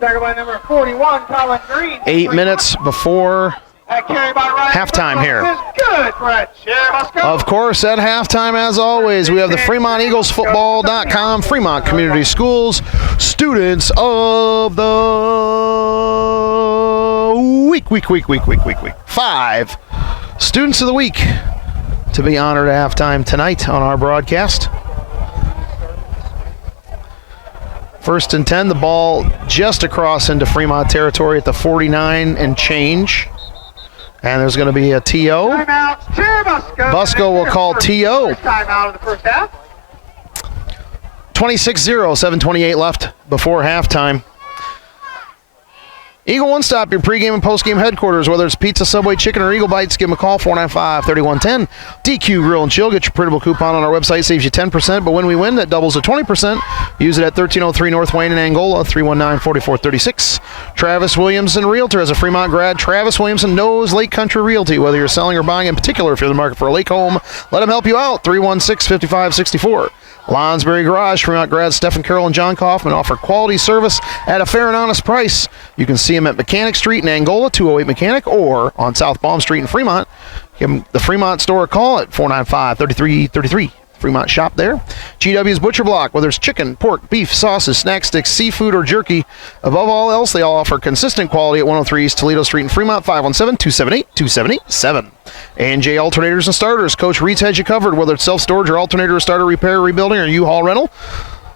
Tackle by number 41, Colin Green. 8 minutes before That carry by Ryan halftime here. is good for Churubusco. Of course, at halftime, as always, we have the Fremont Eagles Football.com, Fremont Community Schools, Students of the Week. 5 Students of the Week to be honored at halftime tonight on our broadcast. First and 10, the ball just across into Fremont territory at the 49 and change. And there's going to be a TO. Timeout, Churubusco. Busco will call TO. Timeout of the first half. 26-0, 7:28 left before halftime. Eagle One Stop, your pregame and postgame headquarters. Whether it's pizza, Subway, chicken, or Eagle Bites, give them a call, 495-3110. DQ Grill and Chill. Get your printable coupon on our website. Saves you 10%, but when we win, that doubles to 20%. Use it at 1303 North Wayne in Angola, 319-4436. Travis Williamson, Realtor. As a Fremont grad, Travis Williamson knows Lake Country Realty. Whether you're selling or buying, in particular, if you're in the market for a lake home, let him help you out, 316-5564. Lonsberry Garage, Fremont grads Stephen Carroll and John Kaufman offer quality service at a fair and honest price. You can see them at Mechanic Street in Angola, 208 Mechanic, or on South Palm Street in Fremont. Give them the Fremont store a call at 495-3333. Fremont shop there. GW's Butcher Block, whether it's chicken, pork, beef, sauces, snack sticks, seafood, or jerky. Above all else, they all offer consistent quality at 103 East Toledo Street in Fremont, 517-278-2787. A&J Alternators and Starters. Coach Reed's has you covered, whether it's self-storage or alternator starter repair, rebuilding, or U-Haul rental.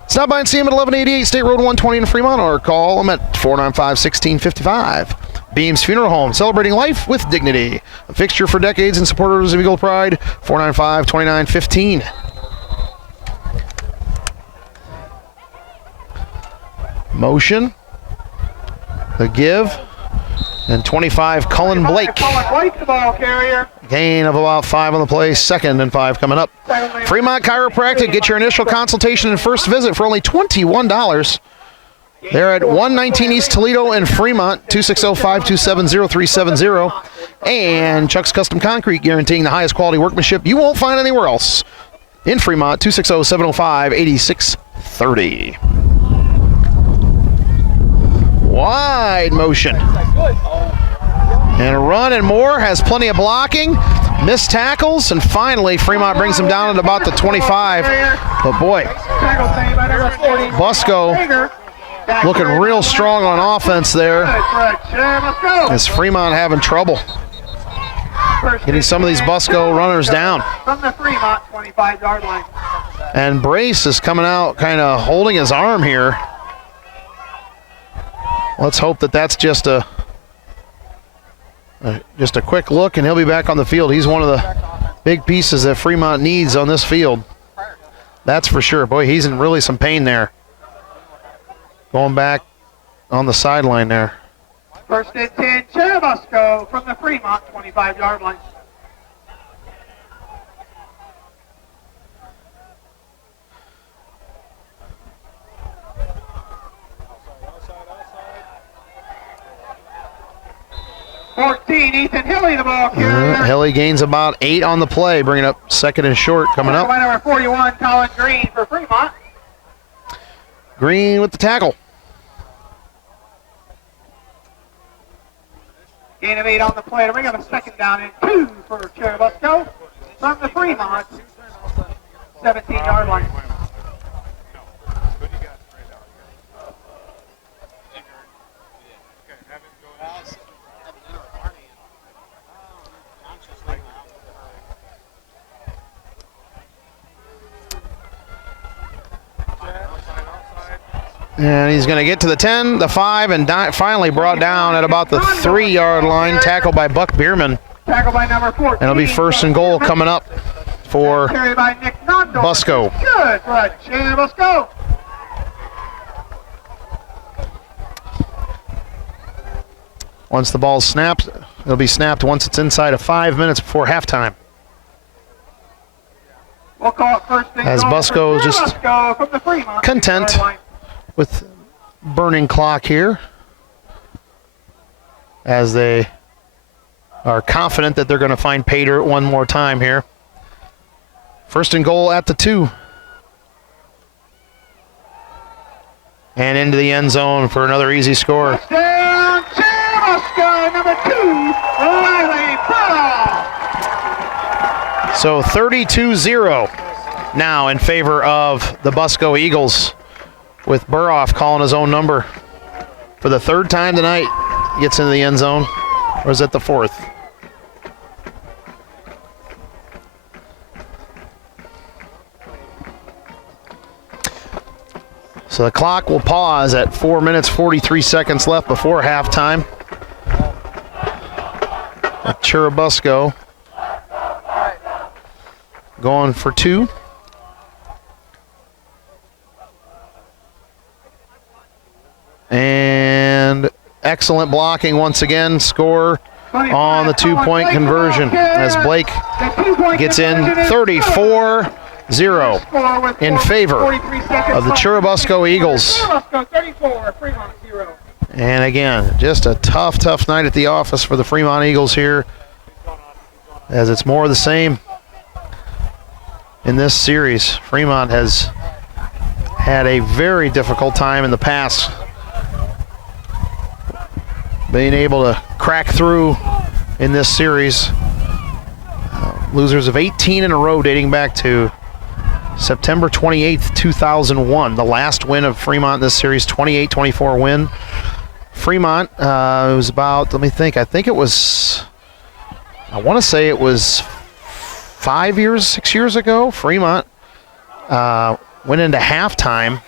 Stop by and see them at 1188 State Road 120 in Fremont, or call them at 495-1655. Beams Funeral Home, celebrating life with dignity. A fixture for decades and supporters of Eagle Pride, 495-2915. Motion, the give, and 25, Cullen Blake. Cullen Blake, the ball carrier. Gain of about 5 on the play, 2nd and 5 coming up. Fremont Chiropractic, get your initial consultation and first visit for only $21. They're at 119 East Toledo in Fremont, 260-527-0370. And Chuck's Custom Concrete, guaranteeing the highest quality workmanship you won't find anywhere else. In Fremont, 260-705-8630. Wide motion. And a run, and Moore has plenty of blocking, missed tackles, and finally Fremont brings him down at about the 25. But boy, Busco looking real strong on offense there. Is Fremont having trouble getting some of these Busco runners down? From the Fremont 25-yard line. And Brace is coming out kind of holding his arm here. Let's hope that that's just a quick look, and he'll be back on the field. He's one of the big pieces that Fremont needs on this field. That's for sure. Boy, he's in really some pain there. Going back on the sideline there. First and 10, Churubusco from the Fremont 25-yard line. 14, Ethan Hilly, the ball carrier. Hilly gains about 8 on the play, bringing up 2nd and short coming up. By number 41, Colin Green for Fremont. Green with the tackle. Gain of 8 on the play to bring up a 2nd down and 2 for Churubusco from the Fremont 17-yard line. And he's going to get to the 10, the 5, and finally brought down at about the 3-yard line. Tackled by Buck Bierman. Tackled by number 14. And it'll be 1st and goal coming up for Carried by Nick Nondor. Busco. Good for Churubusco. Once the ball's snapped, it'll be snapped once it's inside of 5 minutes before halftime. We'll call it 1st and As goal Busco for just Churubusco from the Fremont content 6-yard line. with burning clock here, as they are confident that they're going to find pay dirt one more time here. 1st and goal at the 2. And into the end zone for another easy score. Touchdown, Churubusco, number 2, Riley Pearl. So 32-0 now in favor of the Busco Eagles, with Burhoff calling his own number for the 3rd time tonight. Gets into the end zone, or is it the 4th? So the clock will pause at 4 minutes, 43 seconds left before halftime. Churubusco going for 2. And excellent blocking once again. Score on the 2-point conversion as Blake gets in 34-0 in favor of the Churubusco Eagles. Churubusco 34, Fremont 0. And again, just a tough night at the office for the Fremont Eagles here, as it's more of the same in this series. Fremont has had a very difficult time in the past being able to crack through in this series. Losers of 18 in a row dating back to September 28th, 2001. The last win of Fremont in this series, 28-24 win. Fremont, it was about, let me think, I want to say it was 6 years ago. Fremont went into halftime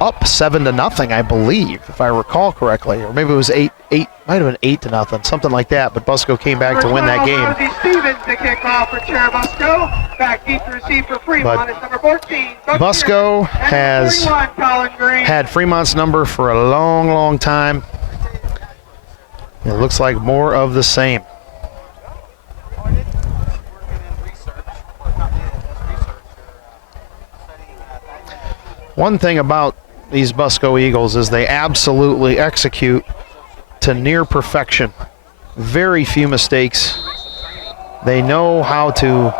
up 7-0, I believe, if I recall correctly, or maybe it was 8, might have been 8-0, something like that. But Busco came back to win that game. Rosie Stevens to kick off for Churubusco. Back deep to receive for Fremont is number 14. Busco has 41, Colin Green. had Fremont's number for a long time. It looks like more of the same. One thing about these Busco Eagles is they absolutely execute to near perfection. Very few mistakes. They know how to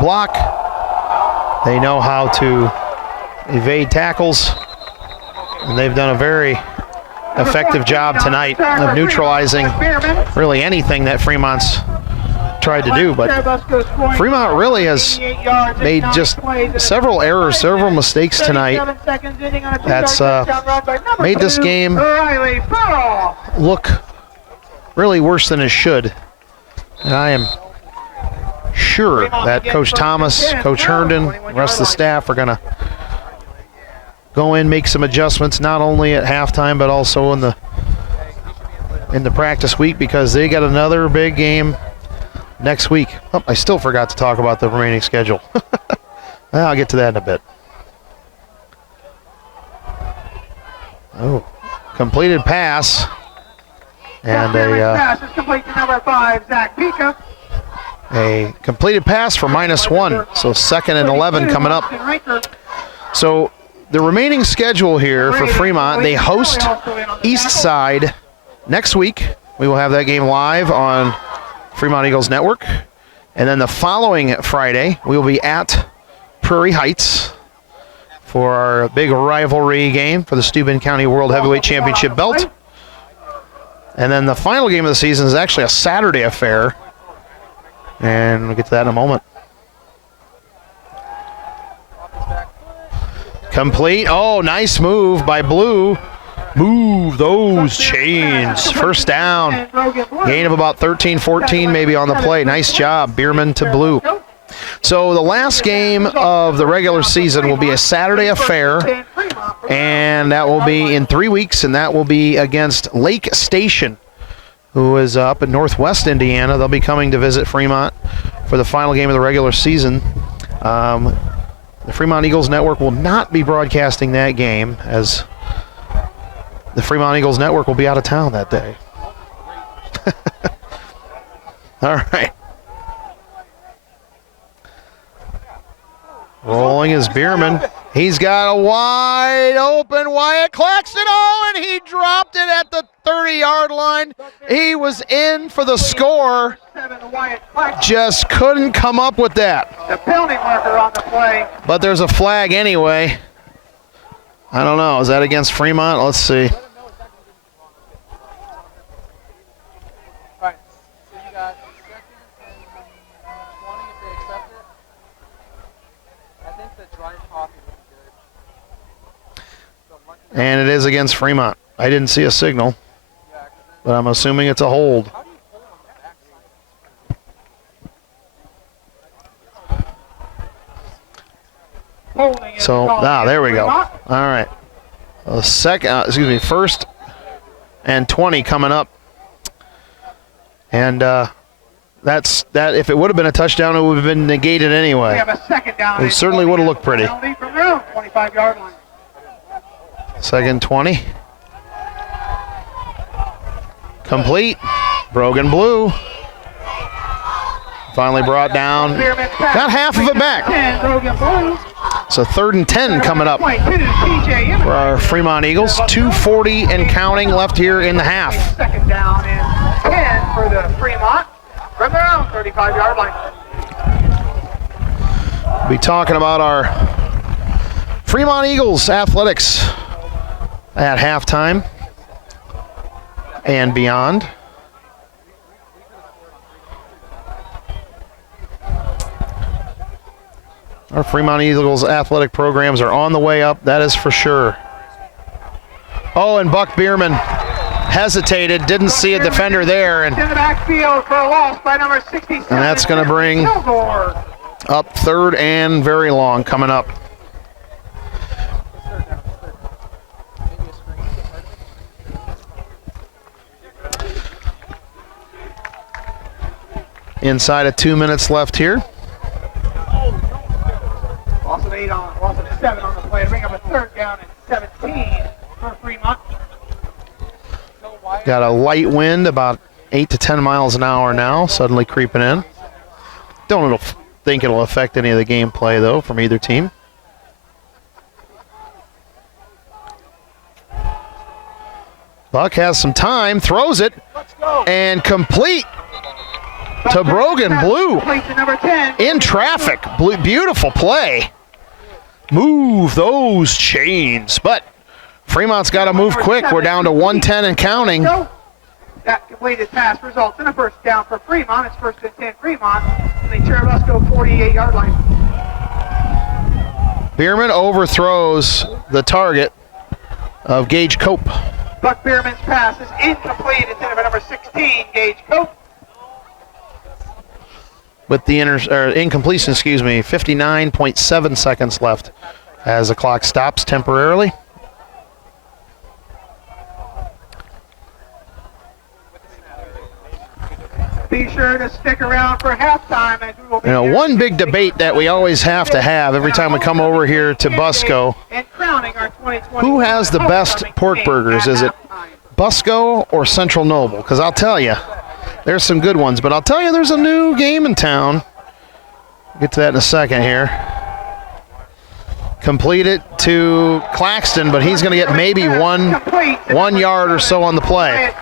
block. They know how to evade tackles. And they've done a very effective job tonight of neutralizing really anything that Fremont's tried to do. But Fremont really has made just several errors, several mistakes tonight. That's made this game look really worse than it should. And I am sure that Coach Thomas, Coach Herndon, the rest of the staff are going to go in, make some adjustments, not only at halftime but also in the practice week, because they got another big game next week. Oh, I still forgot to talk about the remaining schedule. I'll get to that in a bit. Oh, completed pass. And pass is complete to number 5, Zach Pica. A completed pass for -1. So 2nd and 11 coming up. So the remaining schedule here for Fremont, they host East Side next week We will have that game live on Fremont Eagles Network. And then the following Friday, we will be at Prairie Heights for our big rivalry game for the Steuben County World Heavyweight Championship belt. And then the final game of the season is actually a Saturday affair. And we'll get to that in a moment. Complete. Oh, nice move by Blue. Move those chains. First down. Gain of about 13, 14 maybe on the play. Nice job, Bierman to Blue. So the last game of the regular season will be a Saturday affair, and that will be in 3 weeks, and that will be against Lake Station, who is up in northwest Indiana. They'll be coming to visit Fremont for the final game of the regular season. The Fremont Eagles Network will not be broadcasting that game, as the Fremont Eagles Network will be out of town that day. All right. Rolling is Bierman. He's got a wide open Wyatt Claxton. Oh, and he dropped it at the 30-yard line. He was in for the score. Just couldn't come up with that. The penalty marker on the play. But there's a flag anyway. I don't know. Is that against Fremont? Let's see. And it is against Fremont. I didn't see a signal, but I'm assuming it's a hold. So, there we go. All right. First and 20 coming up. And that's that. If it would have been a touchdown, it would have been negated anyway. We have a second down. It certainly would have looked pretty. Penalty from their own 25-yard line. Second 20. Complete. Brogan Blue. Finally brought down. Got half of it back. So 3rd and 10 coming up for our Fremont Eagles. 2:40 and counting left here in the half. Second down and 10 for the Fremont from their own 35-yard line. We'll be talking about our Fremont Eagles athletics at halftime and beyond. Our Fremont Eagles athletic programs are on the way up, that is for sure. Oh, and Buck Bierman hesitated, didn't see a defender there, and in the backfield for a loss by number 67. And that's going to bring up 3rd and very long coming up. Inside of 2 minutes left here. Loss of 7 on the play to bring up a 3rd down and 17 for Fremont. Got a light wind, about 8 to 10 miles an hour now, suddenly creeping in. Don't think it'll affect any of the gameplay, though, from either team. Buck has some time, throws it, and complete to Brogan Blue in traffic. Blue, beautiful play. Move those chains. But Fremont's got to move quick. We're down to 1:10 and counting. That completed pass results in a first down for Fremont. It's 1st and 10 Fremont. And the Churubusco 48-yard line. Bierman overthrows the target of Gage Cope. Buck Bierman's pass is incomplete. It's in by number 16, Gage Cope. With the incompletion, 59.7 seconds left as the clock stops temporarily. Be sure to stick around for halftime. As we will be one big debate that we always have to have every time we come over here to Busco. Who has the best pork burgers? Is it Busco or Central Noble? Because I'll tell you, there's some good ones, but I'll tell you there's a new game in town. Get to that in a second here. Complete it to Claxton, but he's going to get maybe one yard or so on the play.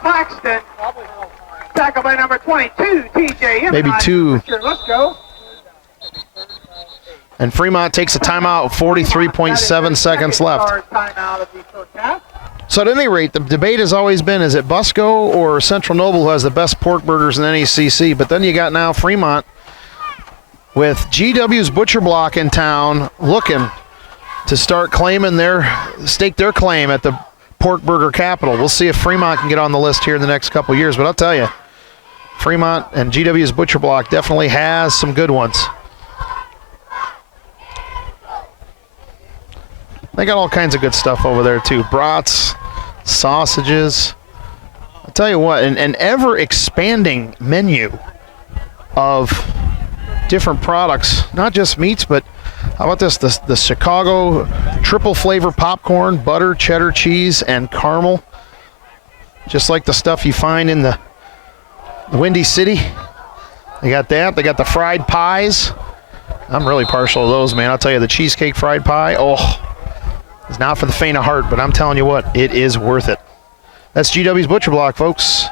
Tackled by number 22, TJ. Maybe two. Churubusco. And Fremont takes a timeout, 43.7 seconds left. Timeout of the first half. So at any rate, the debate has always been, is it Busco or Central Noble who has the best pork burgers in NECC? But then you got now Fremont with GW's Butcher Block in town looking to start stake their claim at the pork burger capital. We'll see if Fremont can get on the list here in the next couple of years. But I'll tell you, Fremont and GW's Butcher Block definitely has some good ones. They got all kinds of good stuff over there too. Brats, sausages. I'll tell you what, an ever-expanding menu of different products, not just meats, but how about this? The Chicago triple flavor popcorn, butter, cheddar cheese, and caramel. Just like the stuff you find in the Windy City. They got that. They got the fried pies. I'm really partial to those, man. I'll tell you, the cheesecake fried pie, it's not for the faint of heart, but I'm telling you what, it is worth it. That's GW's Butcher Block, folks.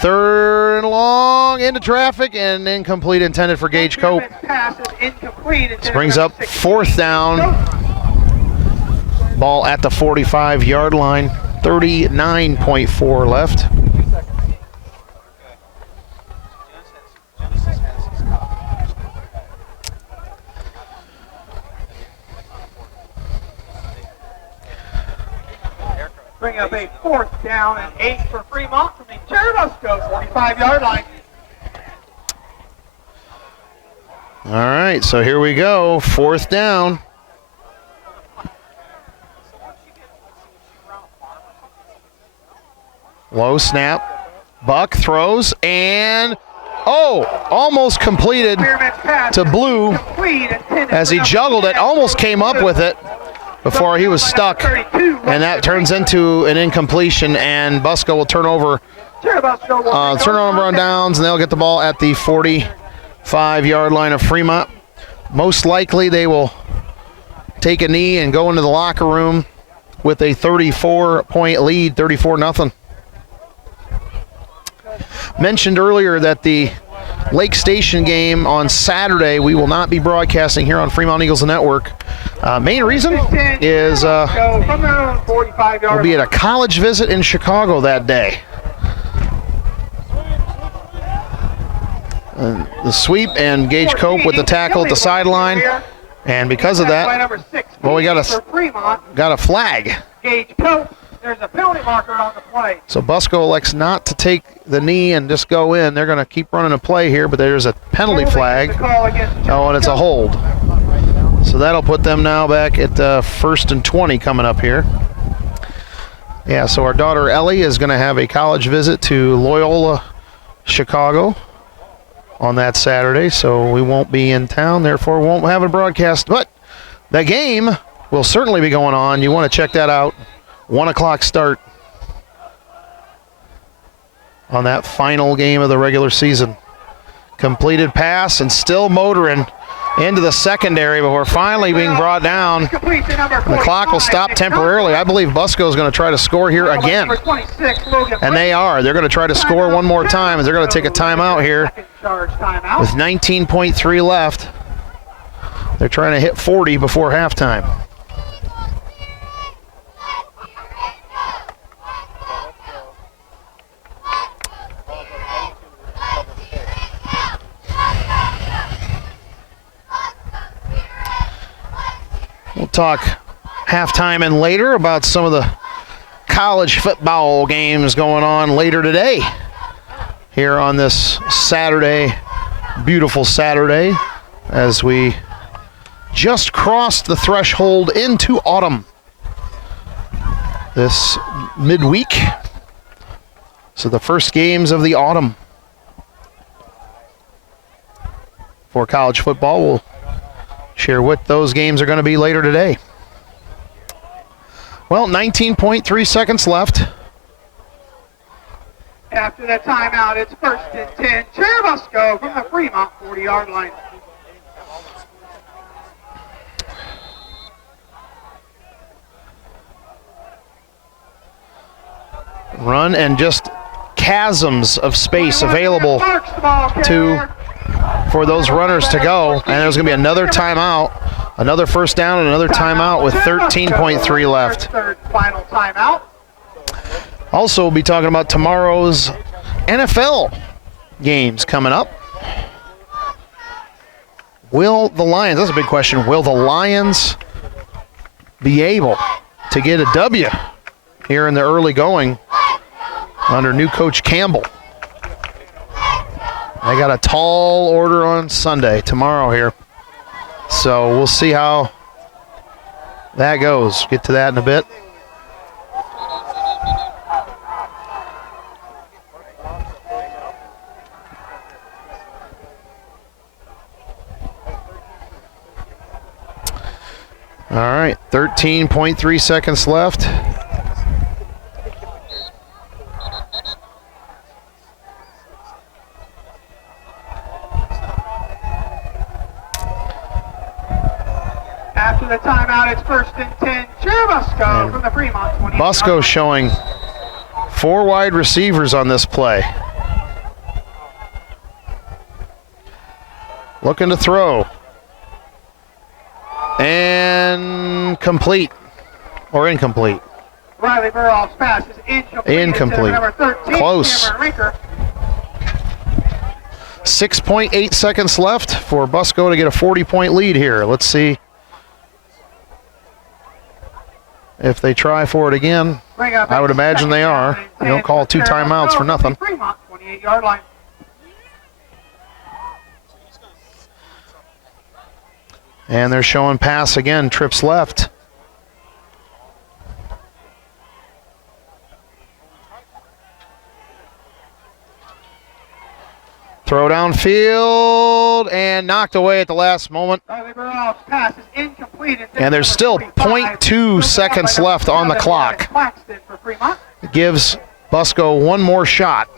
Third and long into traffic and incomplete, intended for Gage Cope. This brings up fourth down. Ball at the 45-yard line. 39.4 left. Bring up a 4th down and 8 for Fremont from the Churubusco 45-yard line. All right, so here we go. 4th down. Low snap. Buck throws and, almost completed to Blue as he juggled it, almost came up with it before he was stuck, and that turns into an incompletion, and Busco will turn over on downs, and they'll get the ball at the 45-yard line of Fremont. Most likely they will take a knee and go into the locker room with a 34-point lead, 34-0. Mentioned earlier that the Lake Station game on Saturday we will not be broadcasting here on Fremont Eagles Network. Main reason is we'll be at a college visit in Chicago that day. The sweep and Gage Cope with the tackle at the sideline, and because of that, well, we got a flag. Gage Cope, there's a penalty marker on the play. So Busco elects not to take the knee and just go in. They're going to keep running a play here, but there's a penalty flag. And it's a hold. So that'll put them now back at 1st and 20 coming up here. Yeah, so our daughter Ellie is going to have a college visit to Loyola, Chicago on that Saturday, so we won't be in town, therefore won't have a broadcast. But the game will certainly be going on. You want to check that out. 1 o'clock start on that final game of the regular season. Completed pass and still motoring into the secondary before finally being brought down. The clock will stop temporarily. I believe Busco is going to try to score here again. And they are. They're going to try to score one more time as they're going to take a timeout here with 19.3 left. They're trying to hit 40 before halftime. We'll talk halftime and later about some of the college football games going on later today here on this Saturday, beautiful Saturday, as we just crossed the threshold into autumn this midweek. So the first games of the autumn for college football. We'll share what those games are going to be later today. Well, 19.3 seconds left. After that timeout, it's 1st and 10. Churubusco from the Fremont 40-yard line. Run and just chasms of space available for those runners to go. And there's going to be another timeout, another first down, and another timeout with 13.3 left. Final timeout. Also, we'll be talking about tomorrow's NFL games coming up. Will the Lions, that's a big question, will the Lions be able to get a W here in the early going under new coach Campbell? They got a tall order on Sunday, tomorrow here. So we'll see how that goes. Get to that in a bit. All right, 13.3 seconds left. After the timeout, it's 1st and 10. Churubusco from the Fremont 20. Busco showing 4 wide receivers on this play. Looking to throw. And complete. Or incomplete. Riley Burroff's pass is incomplete. Incomplete. Number 13, Close. Cameron Rinker. 6.8 seconds left for Busco to get a 40-point lead here. Let's see if they try for it again. I would imagine they are. You don't call 2 timeouts for nothing. Fremont 28-yard line. And they're showing pass again, trips left. Throw downfield and knocked away at the last moment. Pass is incomplete. And there's still 0.2 seconds left on the clock. It gives Busco one more shot.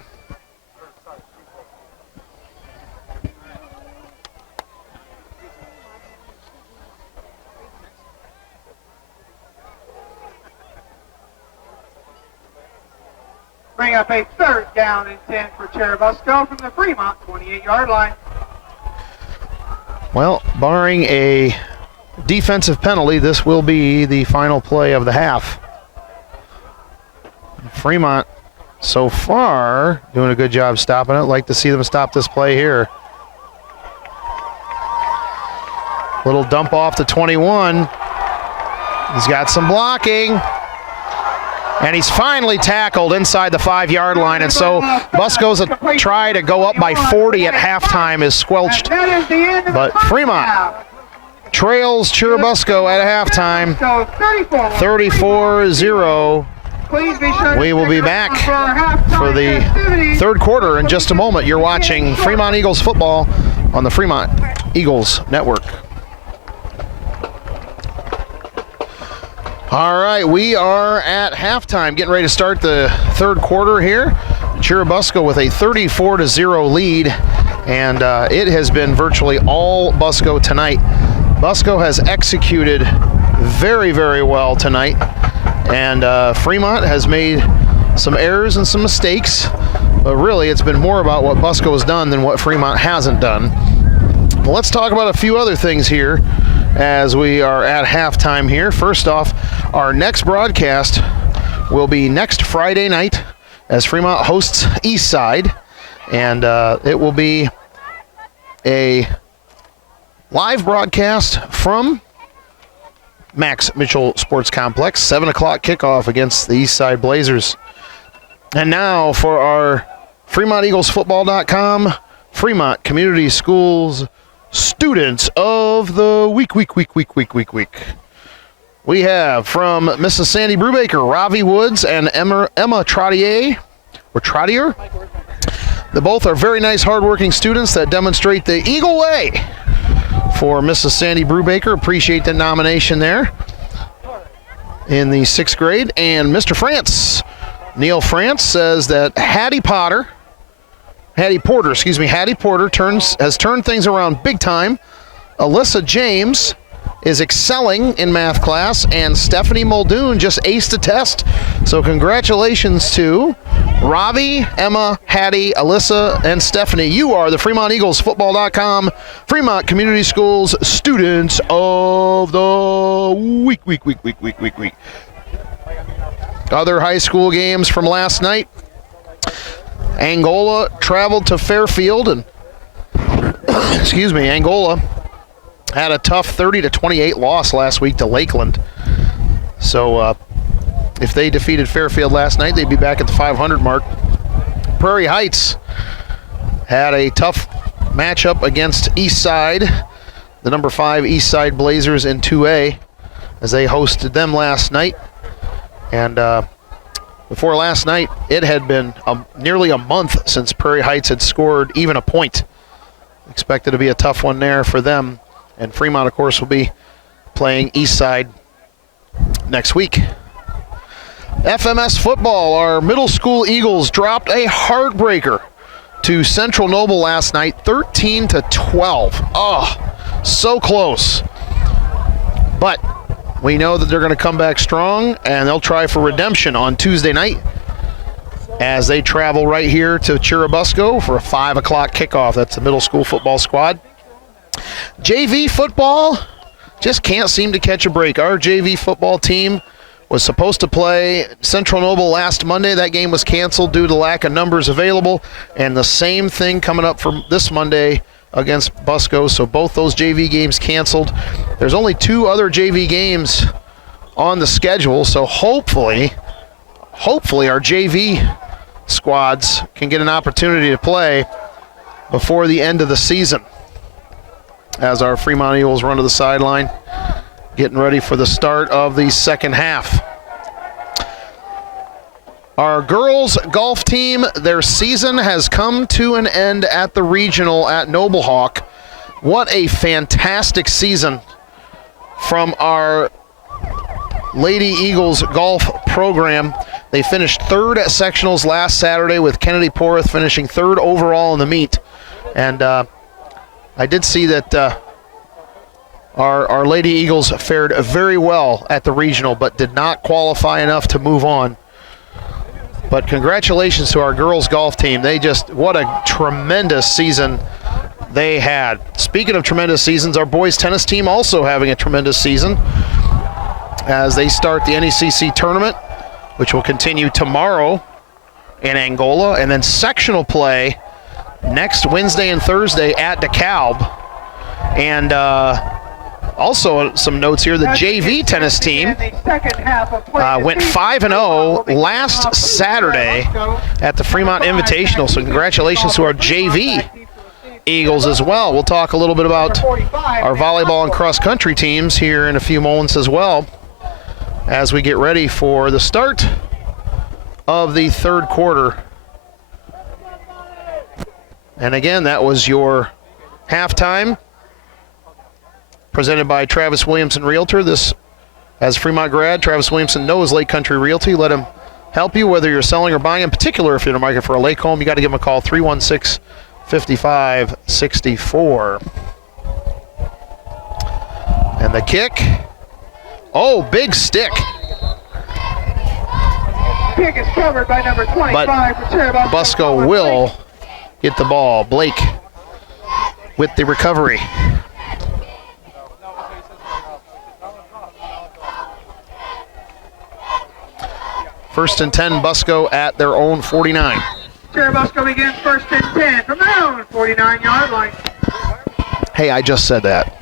Bring up a 3rd down and 10 for Churubusco from the Fremont 28-yard line. Well, barring a defensive penalty, this will be the final play of the half. Fremont, so far, doing a good job stopping it. Like to see them stop this play here. Little dump off to 21. He's got some blocking. And he's finally tackled inside the 5-yard line. And so Busco's try to go up by 40 at halftime is squelched. But Fremont trails Churubusco at halftime, 34-0. We will be back for the 3rd quarter in just a moment. You're watching Fremont Eagles football on the Fremont Eagles Network. All right, we are at halftime, getting ready to start the 3rd quarter here. Churubusco with a 34-0 lead, and it has been virtually all Busco tonight. Busco has executed very, very well tonight, and Fremont has made some errors and some mistakes, but really it's been more about what Busco has done than what Fremont hasn't done. Well, let's talk about a few other things here as we are at halftime here. First off, our next broadcast will be next Friday night as Fremont hosts Eastside, and it will be a live broadcast from Max Mitchell Sports Complex, 7 o'clock kickoff against the Eastside Blazers. And now for our FremontEaglesFootball.com Fremont Community Schools Students of the Week. We have from Mrs. Sandy Brubaker, Ravi Woods and Emma Trottier. They both are very nice, hardworking students that demonstrate the Eagle Way for Mrs. Sandy Brubaker. Appreciate the nomination there in the 6th grade. And Mr. France, Neil France, says that Hattie Porter has turned things around big time. Alyssa James is excelling in math class, and Stephanie Muldoon just aced a test. So congratulations to Ravi, Emma, Hattie, Alyssa, and Stephanie. You are the Fremont Eagles Football.com Fremont Community Schools Students of the Week. Other high school games from last night. Angola traveled to Fairfield, and Angola had a tough 30-28 loss last week to Lakeland. So if they defeated Fairfield last night, they'd be back at the 500 mark. Prairie Heights had a tough matchup against Eastside, the number 5 Eastside Blazers in 2A, as they hosted them last night. And before last night, it had been nearly a month since Prairie Heights had scored even a point. Expected to be a tough one there for them. And Fremont, of course, will be playing Eastside next week. FMS football, our middle school Eagles dropped a heartbreaker to Central Noble last night, 13-12. Oh, so close. But we know that they're going to come back strong, and they'll try for redemption on Tuesday night as they travel right here to Churubusco for a 5 o'clock kickoff. That's the middle school football squad. JV football just can't seem to catch a break. Our JV football team was supposed to play Central Noble last Monday. That game was canceled due to lack of numbers available, and the same thing coming up for this Monday against Busco. So both those JV games canceled. There's only 2 other JV games on the schedule, so hopefully our JV squads can get an opportunity to play before the end of the season, as our Fremont Eagles run to the sideline, getting ready for the start of the second half. Our girls golf team, their season has come to an end at the regional at Noble Hawk. What a fantastic season from our Lady Eagles golf program. They finished 3rd at sectionals last Saturday, with Kennedy Porth finishing 3rd overall in the meet. And I did see that our Lady Eagles fared very well at the regional, but did not qualify enough to move on. But congratulations to our girls golf team. What a tremendous season they had. Speaking of tremendous seasons, our boys tennis team also having a tremendous season as they start the NECC tournament, which will continue tomorrow in Angola, and then sectional play next Wednesday and Thursday at DeKalb. And also some notes here, the JV tennis team went 5-0 last Saturday at the Fremont Invitational, so congratulations to our JV Eagles as well. We'll talk a little bit about our volleyball and cross-country teams here in a few moments as well, as we get ready for the start of the third quarter. And again, that was your halftime presented by Travis Williamson Realtor. This, as a Fremont grad, Travis Williamson knows Lake Country Realty. Let him help you, whether you're selling or buying. In particular, if you're in the market for a lake home, you got to give him a call, 316-5564. And the kick. Oh, big stick. Kick is covered by number 25 for Churubusco. Busco will get the ball. Blake with the recovery. First and 10, Busco at their own 49. Churubusco begins first and 10 from their own 49-yard line. Hey, I just said that.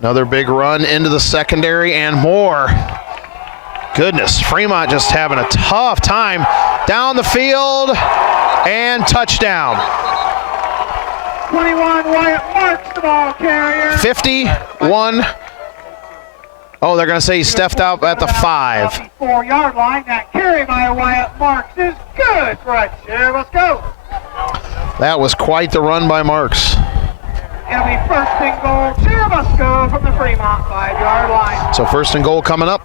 Another big run into the secondary and more. Goodness, Fremont just having a tough time down the field, and touchdown. 21, Wyatt Marks, the ball carrier. 51. Oh, they're going to say he stepped out at the 5. 4-yard line. That carry by Wyatt Marks is good for a Churubusco. That was quite the run by Marks. It'll be first and goal, Churubusco from the Fremont 5-yard line. So first and goal coming up.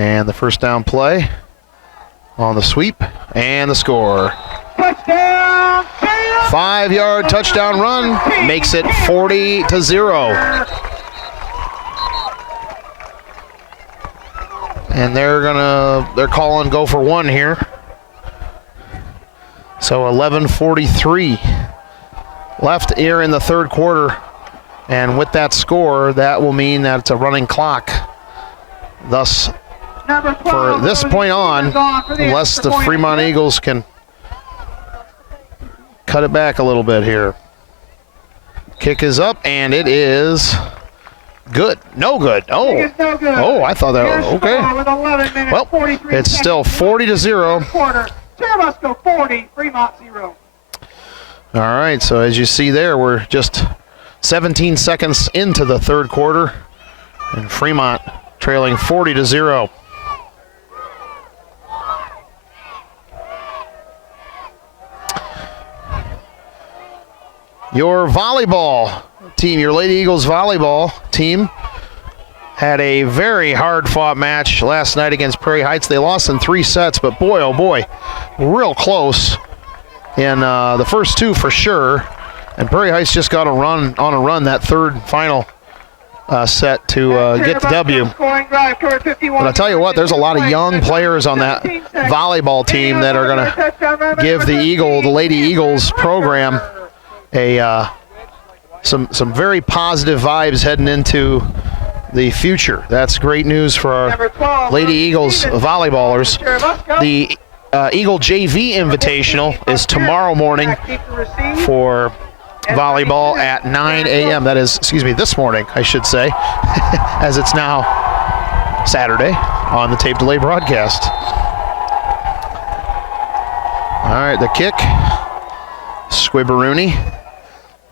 And the first down play on the sweep and the score. Touchdown! 5-yard touchdown run makes it 40-0. And they're calling go for one here. So 11:43 left here in the third quarter. And with that score, that will mean that it's a running clock. Thus, for this point on, unless the Fremont Eagles can cut it back a little bit here. Kick is up, and it is good. No good. Oh, I thought that was okay. Well, it's still 40-0. Churubusco 40, Fremont 0. All right, so as you see there, we're just 17 seconds into the third quarter, and Fremont trailing 40-0. Your volleyball team, your Lady Eagles volleyball team, had a very hard-fought match last night against Prairie Heights. They lost in 3 sets, but boy, oh boy, real close in the first 2 for sure. And Prairie Heights just got on a run that third final set to get the W. But I'll tell you what, there's a lot of young players on that volleyball team that are going to give the Lady Eagles program some very positive vibes heading into the future. That's great news for our Lady Eagles volleyballers. The Eagle JV Invitational is tomorrow morning for volleyball at 9 a.m. That is, this morning, I should say, as it's now Saturday on the tape delay broadcast. All right, the kick. Squibberoonie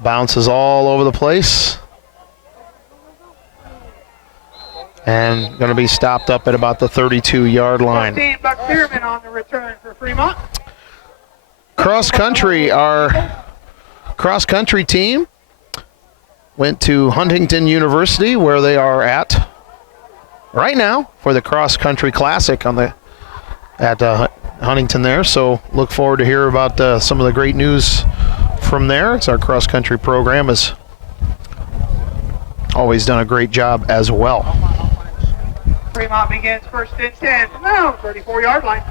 bounces all over the place. And going to be stopped up at about the 32-yard line. Buck Bierman on the return for Fremont. Cross country, our cross country team went to Huntington University, where they are at right now for the cross country classic at Huntington there. So look forward to hear about some of the great news from there. It's our cross country program has always done a great job as well. Fremont begins first and 10 from the 34-yard line.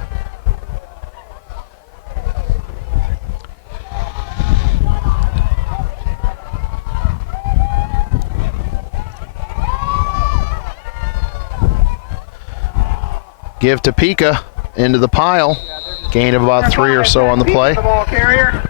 Give to Pika into the pile. Gain of about 3 or so on the play. The ball carrier.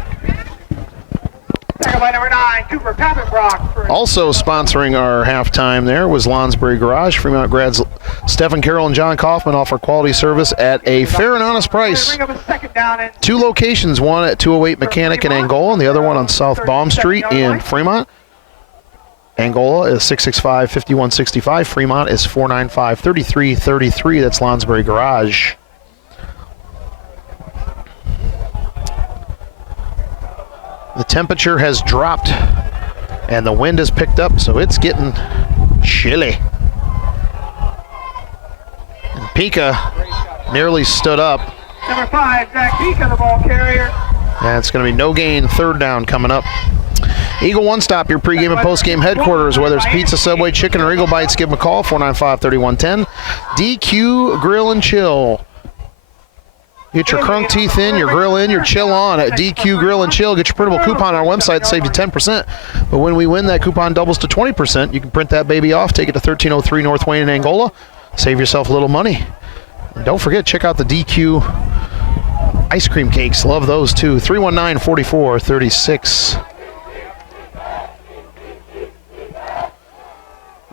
Second by number 9, Cooper Pappenbrock. Also sponsoring our halftime there was Lonsbury Garage. Fremont grads Stephen Carroll and John Kaufman offer quality service at a fair and honest price. 2 locations, one at 208 Mechanic in Angola and the other one on South Baum Street in Fremont. Angola is 665-5165. Fremont is 495-3333. That's Lonsbury Garage. The temperature has dropped and the wind has picked up, so it's getting chilly. And Pika nearly stood up. Number 5, Zach Pika, the ball carrier. And it's going to be no gain, third down coming up. Eagle One Stop, your pregame and postgame headquarters. Whether it's pizza, Subway, chicken, or Eagle Bites, give them a call, 495-3110. DQ Grill and Chill. Get your crunk teeth in, your grill in, your chill on at DQ Grill and Chill. Get your printable coupon on our website to save you 10%. But when we win, that coupon doubles to 20%. You can print that baby off, take it to 1303 North Wayne in Angola. Save yourself a little money. And don't forget, check out the DQ ice cream cakes. Love those too. 319-4436.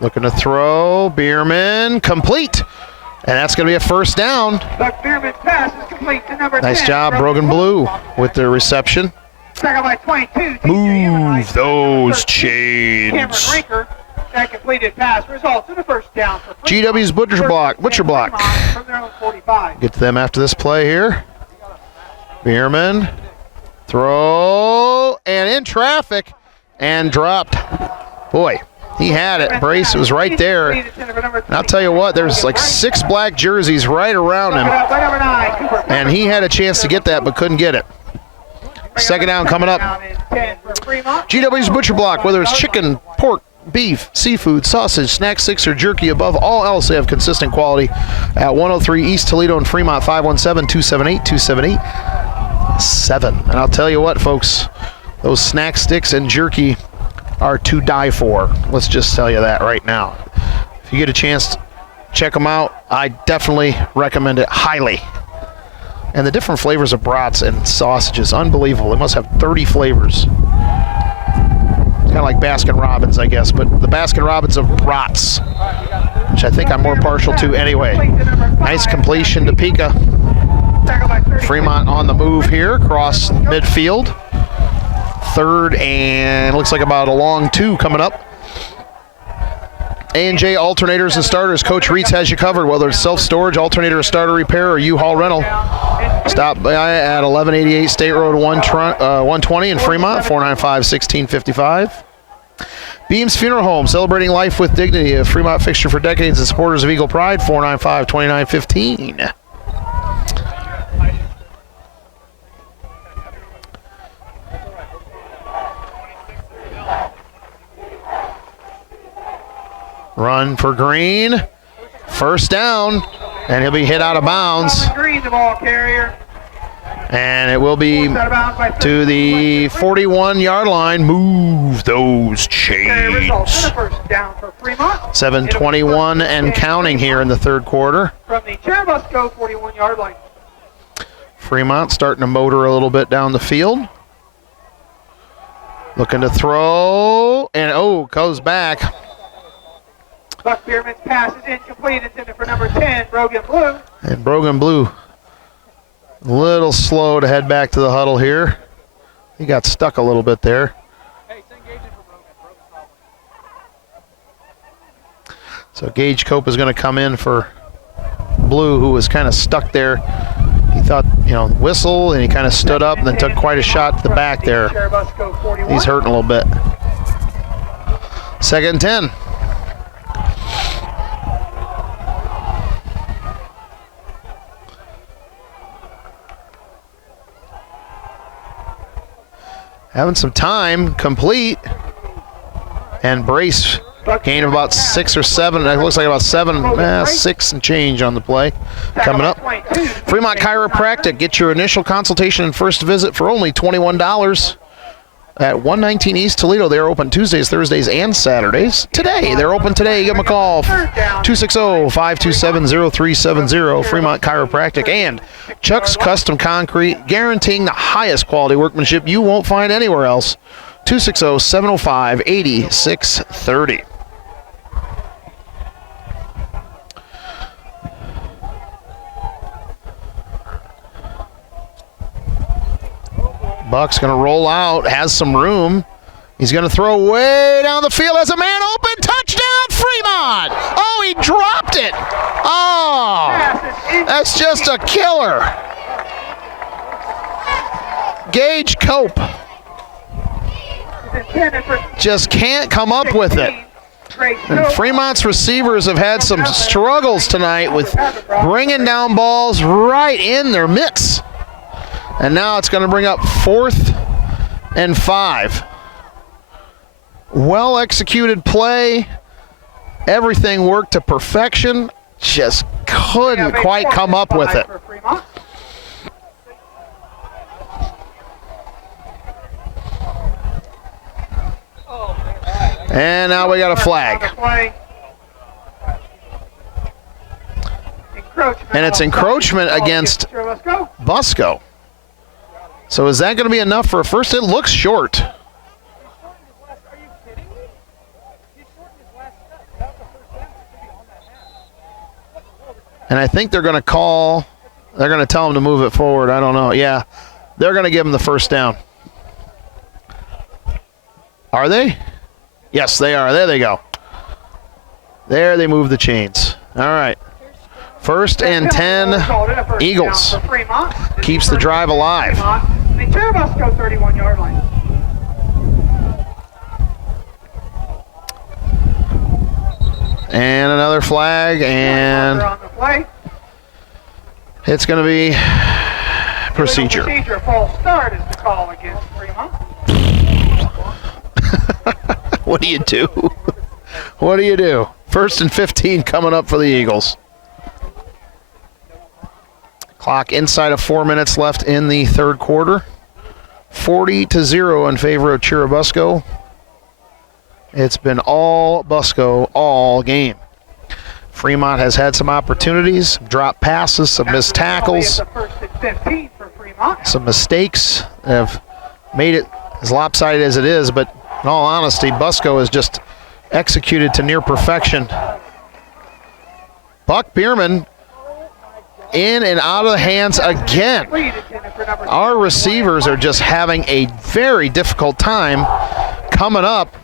Looking to throw. Bierman complete. And that's going to be a first down. Buck Bierman's pass is complete to number 10. Nice job, Brogan Blue, with the reception. Second by 22. Move those chains. Cameron Rinker. That completed pass results in a first down for GW's Butcher Block. From their own 45. Get to them after this play here. Bierman. Throw. And in traffic. And dropped. Boy, He had it. Brace was right there. And I'll tell you what, there's like 6 black jerseys right around him. And he had a chance to get that, but couldn't get it. Second down coming up. GW's Butcher Block, whether it's chicken, pork, beef, seafood, sausage, snack sticks, or jerky, above all else, they have consistent quality at 103 East Toledo and Fremont, 517-278-2787. And I'll tell you what, folks, those snack sticks and jerky are to die for. Let's just tell you that right now. If you get a chance to check them out, I definitely recommend it highly. And the different flavors of brats and sausages, unbelievable. They must have 30 flavors. Kind of like Baskin-Robbins, I guess, but the Baskin-Robbins of brats, which I think I'm more partial to anyway. Nice completion to Pika. Fremont on the move here, across midfield. Third and looks like about a long 2 coming up. A&J Alternators and Starters. Coach Reitz has you covered, whether it's self-storage, alternator, starter repair, or U-Haul rental. Stop by at 1188 State Road 120 in Fremont, 495-1655. Beams Funeral Home, celebrating life with dignity. A Fremont fixture for decades and supporters of Eagle Pride, 495-2915. Run for Green. First down, and he'll be hit out of bounds. Green, the ball carrier. And it will be to the 41-yard line. Move those chains. 7:21 and counting here in the third quarter. From the Churubusco 41-yard line. Fremont starting to motor a little bit down the field. Looking to throw, and goes back. Buck Bierman's pass is incomplete, intended for number 10, Brogan Blue. And Brogan Blue, a little slow to head back to the huddle here. He got stuck a little bit there. So Gage Cope is going to come in for Blue, who was kind of stuck there. He thought, whistle, and he kind of stood up and then took quite a shot to the back there. He's hurting a little bit. Second and 10. Having some time, complete, and Brace gain of about 6 or 7. It looks like about 6 and change on the play. Coming up, Fremont Chiropractic. Get your initial consultation and first visit for only $21 at 119 East Toledo. They're open Tuesdays, Thursdays, and Saturdays. Today, they're open today. Give them a call, 260-527-0370, Fremont Chiropractic. And Chuck's Custom Concrete, guaranteeing the highest quality workmanship you won't find anywhere else. 260-705-8630. Buck's going to roll out, has some room. He's going to throw way down the field as a man open. Touchdown, Fremont! Oh, he dropped it. Oh, that's just a killer. Gage Cope just can't come up with it. And Fremont's receivers have had some struggles tonight with bringing down balls right in their mitts. And now it's going to bring up 4th and 5. Well executed play. Everything worked to perfection. Just couldn't quite come up with it. And now we got a flag. And it's encroachment against Busco. So is that going to be enough for a first? It looks short. And I think they're going to tell him to move it forward. I don't know. Yeah, they're going to give him the first down. Are they? Yes, they are. There they go. There they move the chains. All right. First and 10, Eagles. Keeps the drive alive. The Churubusco 31-yard line. And another flag, and On the play. it's going to be procedure. Procedure, false start is the call against Fremont. What do you do? What do you do? 1st and 15 coming up for the Eagles. Clock inside of 4 minutes left in the third quarter. 40-0 in favor of Churubusco. It's been all Busco all game. Fremont has had some opportunities, dropped passes, some missed tackles, some mistakes have made it as lopsided as it is, but in all honesty, Busco has just executed to near perfection. Buck Bierman in and out of the hands again. Our receivers are just having a very difficult time coming up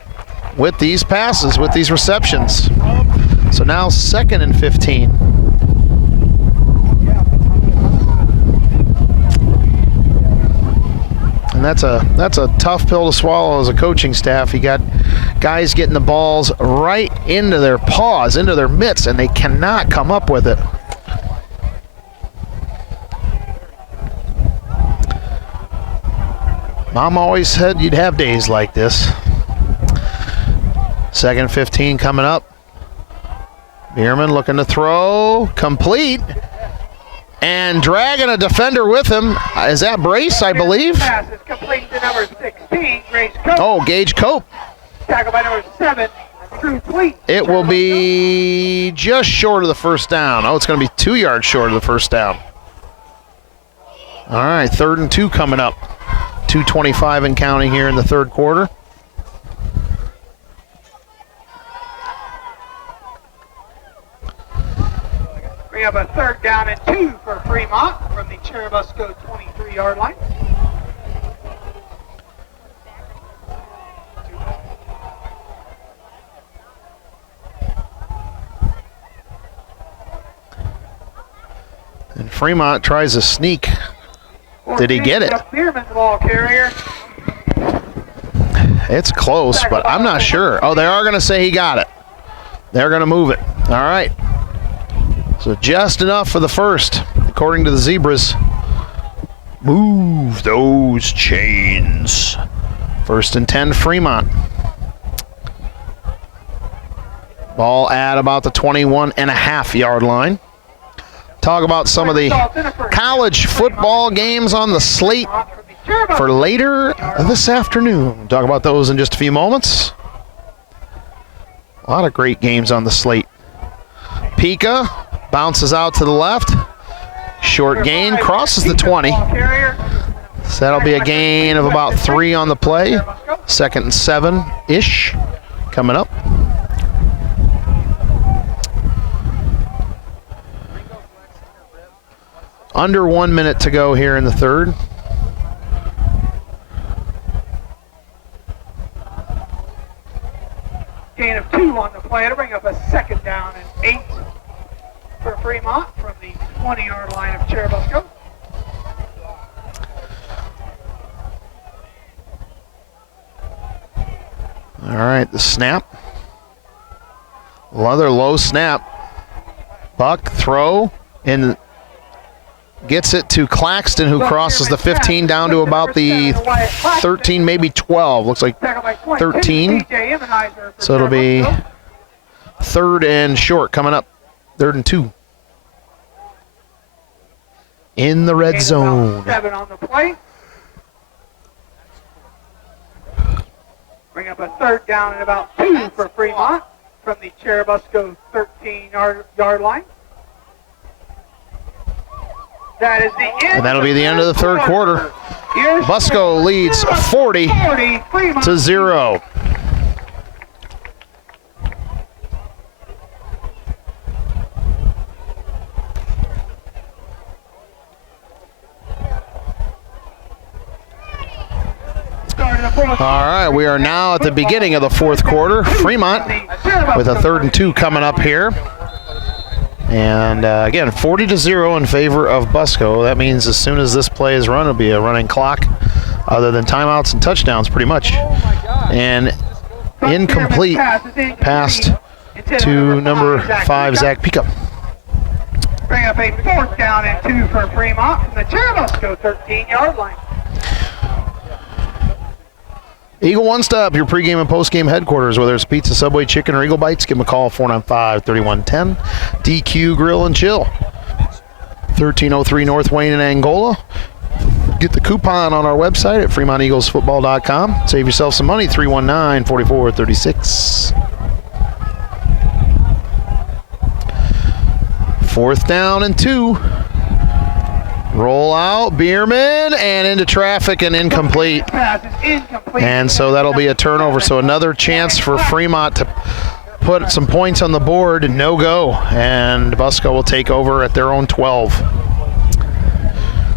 with these passes, with these receptions. So now 2nd and 15. And that's a tough pill to swallow as a coaching staff. You got guys getting the balls right into their paws, into their mitts, and they cannot come up with it. Mom always said you'd have days like this. 2nd 15 coming up. Bierman looking to throw, complete, and dragging a defender with him. Is that Brace, I believe? Pass is complete to number 16, Grace Cope. Oh, Gage Cope. Tackled by number 7, Drew Tweet. It will be just short of the first down. Oh, it's going to be 2 yards short of the first down. All right, 3rd and 2 coming up. 2:25 and counting here in the third quarter. We have a 3rd down and 2 for Fremont from the Churubusco 23-yard line. And Fremont tries a sneak. Did he get it? Bierman, the ball carrier. It's close, but I'm not sure. Oh, they are going to say he got it. They're going to move it. All right. So just enough for the first, according to the Zebras. Move those chains. 1st and 10, Fremont. Ball at about the 21.5-yard line. Talk about some of the college football games on the slate for later this afternoon. Talk about those in just a few moments. A lot of great games on the slate. Pika bounces out to the left. Short gain, crosses the 20. So that'll be a gain of about 3 on the play. 2nd and 7-ish coming up. Under 1 minute to go here in the third. Gain of 2 on the play to bring up a 2nd down and 8 for Fremont from the 20-yard line of Churubusco. All right, the snap. Another low snap. Buck throw and gets it to Claxton, who crosses the 15 down to about the 13, maybe 12. Looks like 13. So it'll be 3rd and short coming up. 3rd and 2. In the red zone. 7 on the play. Bring up a 3rd down and about 2 for Fremont from the Churubusco 13-yard line. That is the end. And that'll be the end of the third quarter. Busco leads 40-0. All right, we are now at the beginning of the fourth quarter. Fremont with a 3rd and 2 coming up here. And again, 40-0 in favor of Busco. That means as soon as this play is run, it'll be a running clock, other than timeouts and touchdowns, pretty much. And incomplete past to number 5, Zach Pica. Bring up a 4th down and 2 for Fremont from the Churubusco 13-yard line. Eagle One Stop, your pregame and postgame headquarters. Whether it's pizza, Subway, chicken, or Eagle Bites, give them a call, 495-3110. DQ Grill and Chill, 1303 North Wayne in Angola. Get the coupon on our website at FremontEaglesFootball.com. Save yourself some money, 319-4436. 4th down and 2. Roll out, Bierman, and into traffic and incomplete. And so that'll be a turnover. So another chance for Fremont to put some points on the board. No go. And Busco will take over at their own 12.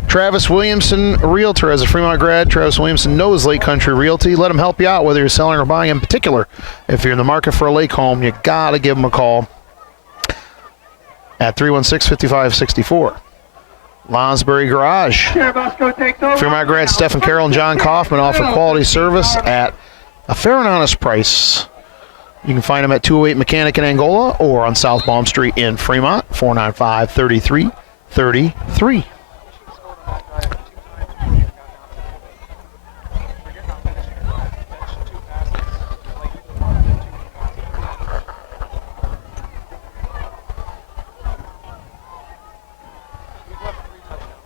Travis Williamson, Realtor. As a Fremont grad, Travis Williamson knows Lake Country Realty. Let him help you out, whether you're selling or buying. In particular, if you're in the market for a lake home, you got to give him a call at 316-5564. Lonsbury Garage. Fremont grad Stephen Carroll and John Kaufman offer quality service at a fair and honest price. You can find them at 208 Mechanic in Angola or on South Balm Street in Fremont, 495-3333.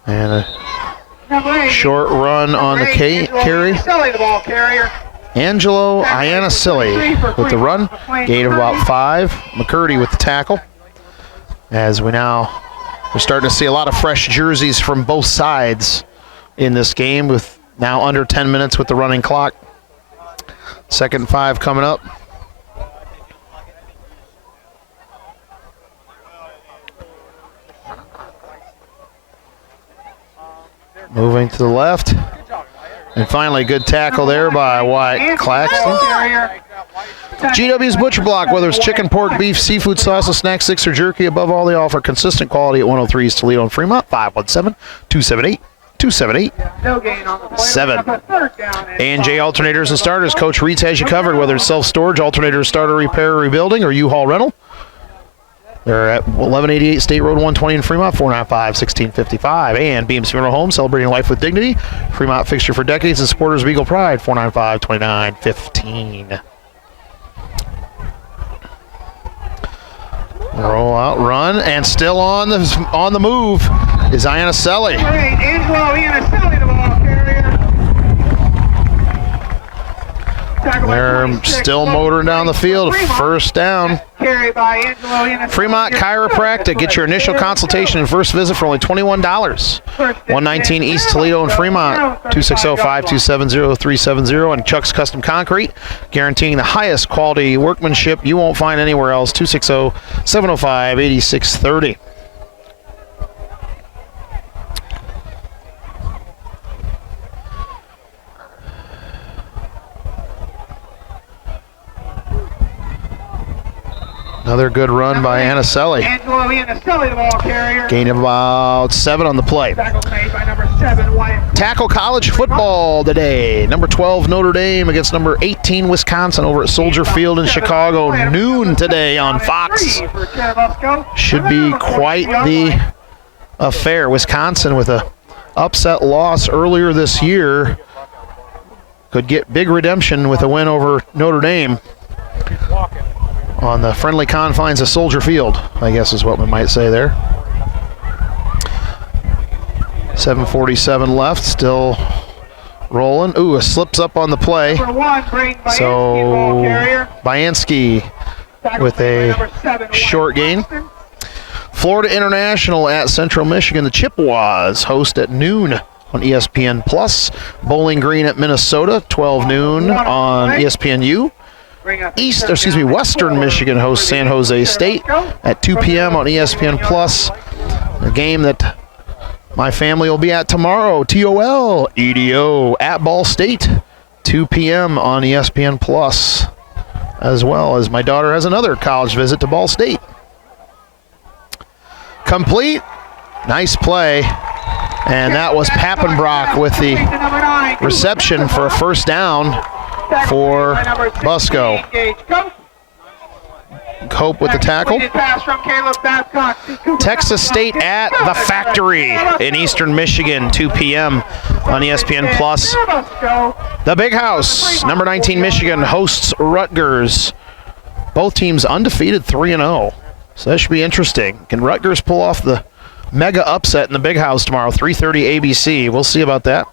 And a short run on the carry. Angelo Iannasilli with the run. Gain of about 5. McCurdy with the tackle. As we're starting to see a lot of fresh jerseys from both sides in this game, with now under 10 minutes with the running clock. 2nd and 5 coming up. Moving to the left. And finally, good tackle there by Wyatt Claxton. GW's Butcher Block, whether it's chicken, pork, beef, seafood, sauces, snacks, sticks, or jerky, above all, they offer consistent quality at 103 East Toledo and Fremont, 517-278-2787. A&J Alternators and Starters. Coach Reitz has you covered, whether it's self-storage, alternator, starter, repair, or rebuilding, or U-Haul rental. They're at 1188 State Road 120 in Fremont, 495-1655. And Beams Funeral Home, celebrating life with dignity. Fremont fixture for decades and supporters of Eagle Pride, 495-2915. Roll out, run, and still on the move is Iannasilli. Angelo Iannasilli, the ball carrier. They're still motoring down the field. 1st down. Fremont Chiropractic. Get your initial consultation and first visit for only $21. 119 East Toledo and Fremont. 260-527-0370. And Chuck's Custom Concrete, guaranteeing the highest quality workmanship you won't find anywhere else. 260-705-8630. Another good run by Iannasilli. Angelo Iannasilli, the ball carrier. Gain of about 7 on the play. Tackle made by number 7, Wyatt. Tackle college football today. Number 12, Notre Dame against number 18, Wisconsin over at Soldier Field in Chicago. Noon today on Fox. Should be quite the affair. Wisconsin with a upset loss earlier this year could get big redemption with a win over Notre Dame on the friendly confines of Soldier Field, I guess is what we might say there. 7:47 left, still rolling. Ooh, a slips up on the play. So Bayanski with a short gain. Florida International at Central Michigan. The Chippewas host at noon on ESPN Plus. Bowling Green at Minnesota, 12 noon on ESPNU. Western Michigan hosts San Jose State at 2 p.m. on ESPN Plus. A game that my family will be at tomorrow. TOL EDO at Ball State, 2 p.m. on ESPN Plus, as well as my daughter has another college visit to Ball State. Complete. Nice play. And that was Pappenbrock with the reception for a 1st down for Busco. Cope with the tackle. Pass from Caleb Babcock. Texas State at the Factory in Eastern Michigan, 2 p.m. on ESPN Plus. The Big House, number 19 Michigan hosts Rutgers. Both teams undefeated, 3-0. So that should be interesting. Can Rutgers pull off the mega upset in the Big House tomorrow, 3:30 ABC? We'll see about that.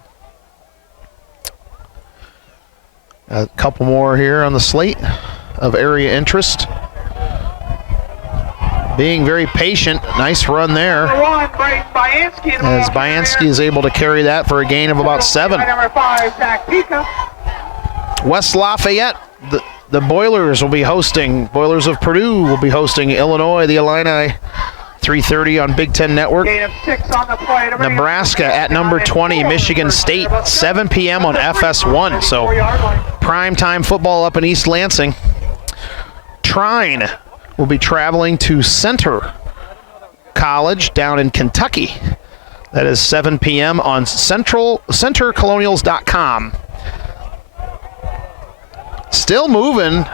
A couple more here on the slate of area interest. Being very patient. Nice run there. As Byansky is able to carry that for a gain of about 7. West Lafayette, the Boilers will be hosting. Boilers of Purdue will be hosting Illinois, the Illini, 3:30 on Big Ten Network. Nebraska at number 20, Michigan State, 7 p.m. on FS1. So primetime football up in East Lansing. Trine will be traveling to Center College down in Kentucky. That is 7 p.m. on centercolonials.com. Still moving,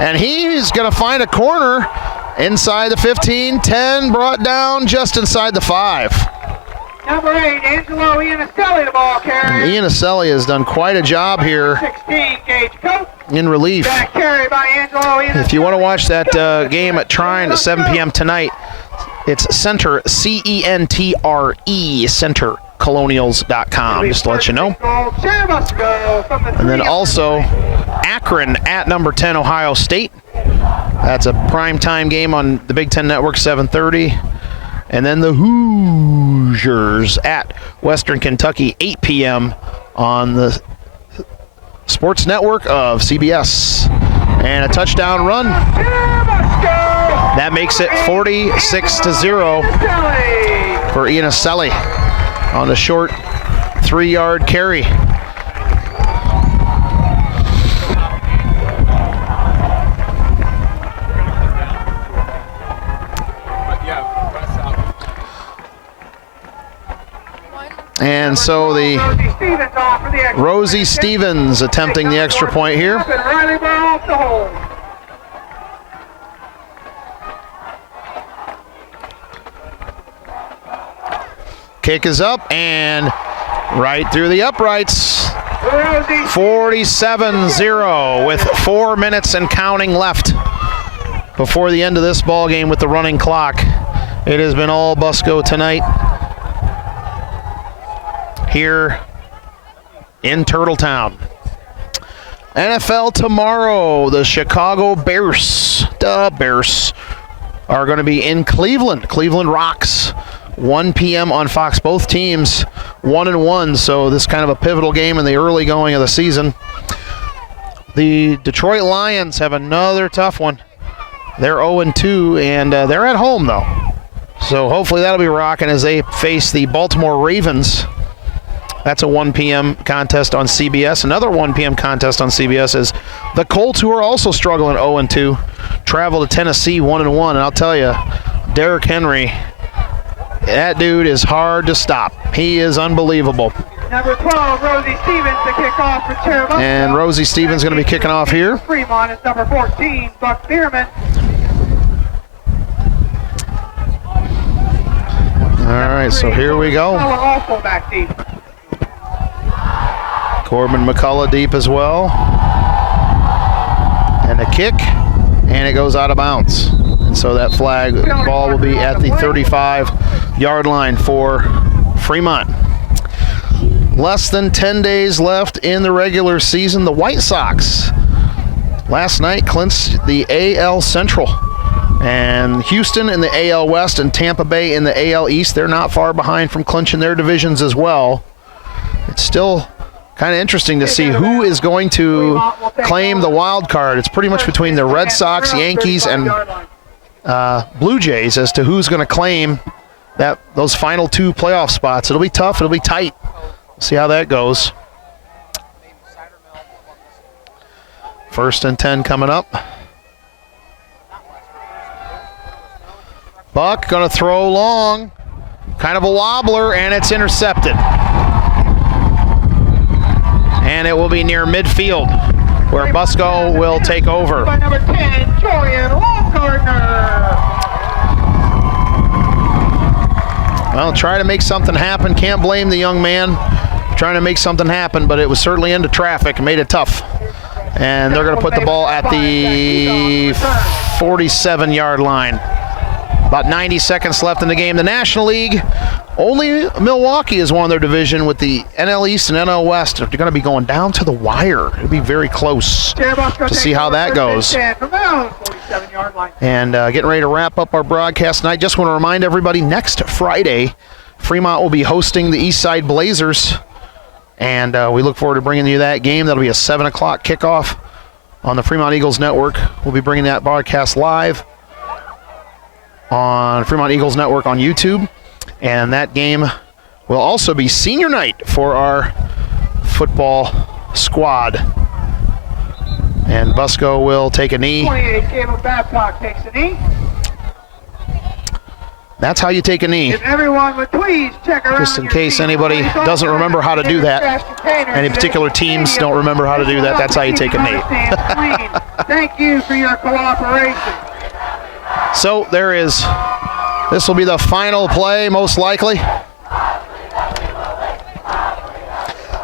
and he's going to find a corner inside the 15, 10, brought down just inside the 5. Number 8, Angelo Iannicelli, the ball carrier. Iannicelli has done quite a job here 16, Gage Cope. In relief. Back carry by Angelo Iannicelli. If you want to watch that game at Trine at 7 p.m. tonight, it's Center, C-E-N-T-R-E, centercolonials.com, just to let you know. And then also Akron at number 10, Ohio State. That's a primetime game on the Big Ten Network, 7:30. And then the Hoosiers at Western Kentucky, 8 p.m. on the Sports Network of CBS. And a touchdown run. That makes it 46-0 for Iannicelli on a short 3-yard carry. And so the Rosie Stevens attempting the extra point here. Kick is up and right through the uprights. 47-0 with 4 minutes and counting left before the end of this ball game with the running clock. It has been all Busco tonight here in Turtletown. NFL tomorrow, the Chicago Bears, are going to be in Cleveland. Cleveland Rocks, 1 p.m. on Fox. Both teams 1-1, so this is kind of a pivotal game in the early going of the season. The Detroit Lions have another tough one. They're 0-2, and they're at home, though. So hopefully that'll be rocking as they face the Baltimore Ravens. That's a 1 p.m. contest on CBS. Another 1 p.m. contest on CBS is the Colts, who are also struggling 0-2, travel to Tennessee 1-1. And I'll tell you, Derrick Henry, that dude is hard to stop. He is unbelievable. Number 12, Rosie Stevens, to kick off for Churubusco. And Rosie Stevens going to be kicking off here. Fremont is number 14, Buck Bierman. All right, so here we go. Also back deep. Corbin McCullough deep as well. And a kick, and it goes out of bounds. And so that flag ball will be at the 35-yard line for Fremont. Less than 10 days left in the regular season. The White Sox last night clinched the AL Central. And Houston in the AL West and Tampa Bay in the AL East, they're not far behind from clinching their divisions as well. It's still kind of interesting to see who is going to claim the wild card. It's pretty much between the Red Sox, Yankees, and Blue Jays as to who's going to claim those final 2 playoff spots. It'll be tough. It'll be tight. We'll see how that goes. 1st and 10 coming up. Buck going to throw long. Kind of a wobbler, and it's intercepted. And it will be near midfield, where Busco will take over. By number 10, Jorian Walgardner. Well, try to make something happen. Can't blame the young man trying to make something happen, but it was certainly into traffic and made it tough. And they're going to put the ball at the 47-yard line. About 90 seconds left in the game. The National League, only Milwaukee has won their division, with the NL East and NL West. They're going to be going down to the wire. It'll be very close to see how that goes. And getting ready to wrap up our broadcast tonight. Just want to remind everybody, next Friday, Fremont will be hosting the Eastside Blazers. And we look forward to bringing you that game. That'll be a 7 o'clock kickoff on the Fremont Eagles Network. We'll be bringing that broadcast live on Fremont Eagles Network on YouTube. And that game will also be senior night for our football squad. And Busco will take a knee. 28, Caleb Babcock takes a knee. That's how you take a knee. If everyone would please check around, just in case anybody doesn't remember how to do that. Any particular teams don't remember how to do that. That's how you take a knee. Thank you for your cooperation. So there is, this will be the final play most likely,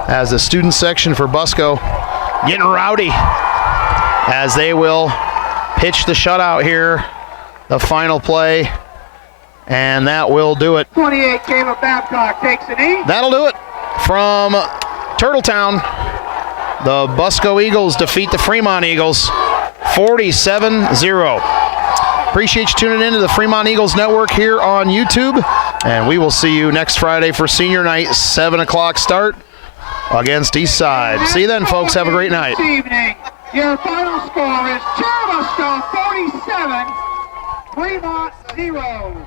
as the student section for Busco getting rowdy as they will pitch the shutout here, the final play. And that will do it. 28, Caleb Babcock takes a knee. That'll do it from Turtletown. The Busco Eagles defeat the Fremont Eagles 47-0. Appreciate you tuning in to the Fremont Eagles Network here on YouTube. And we will see you next Friday for senior night, 7 o'clock start against Eastside. See you then, folks. Have a great night. This evening, your final score is Churubusco 47, Fremont 0.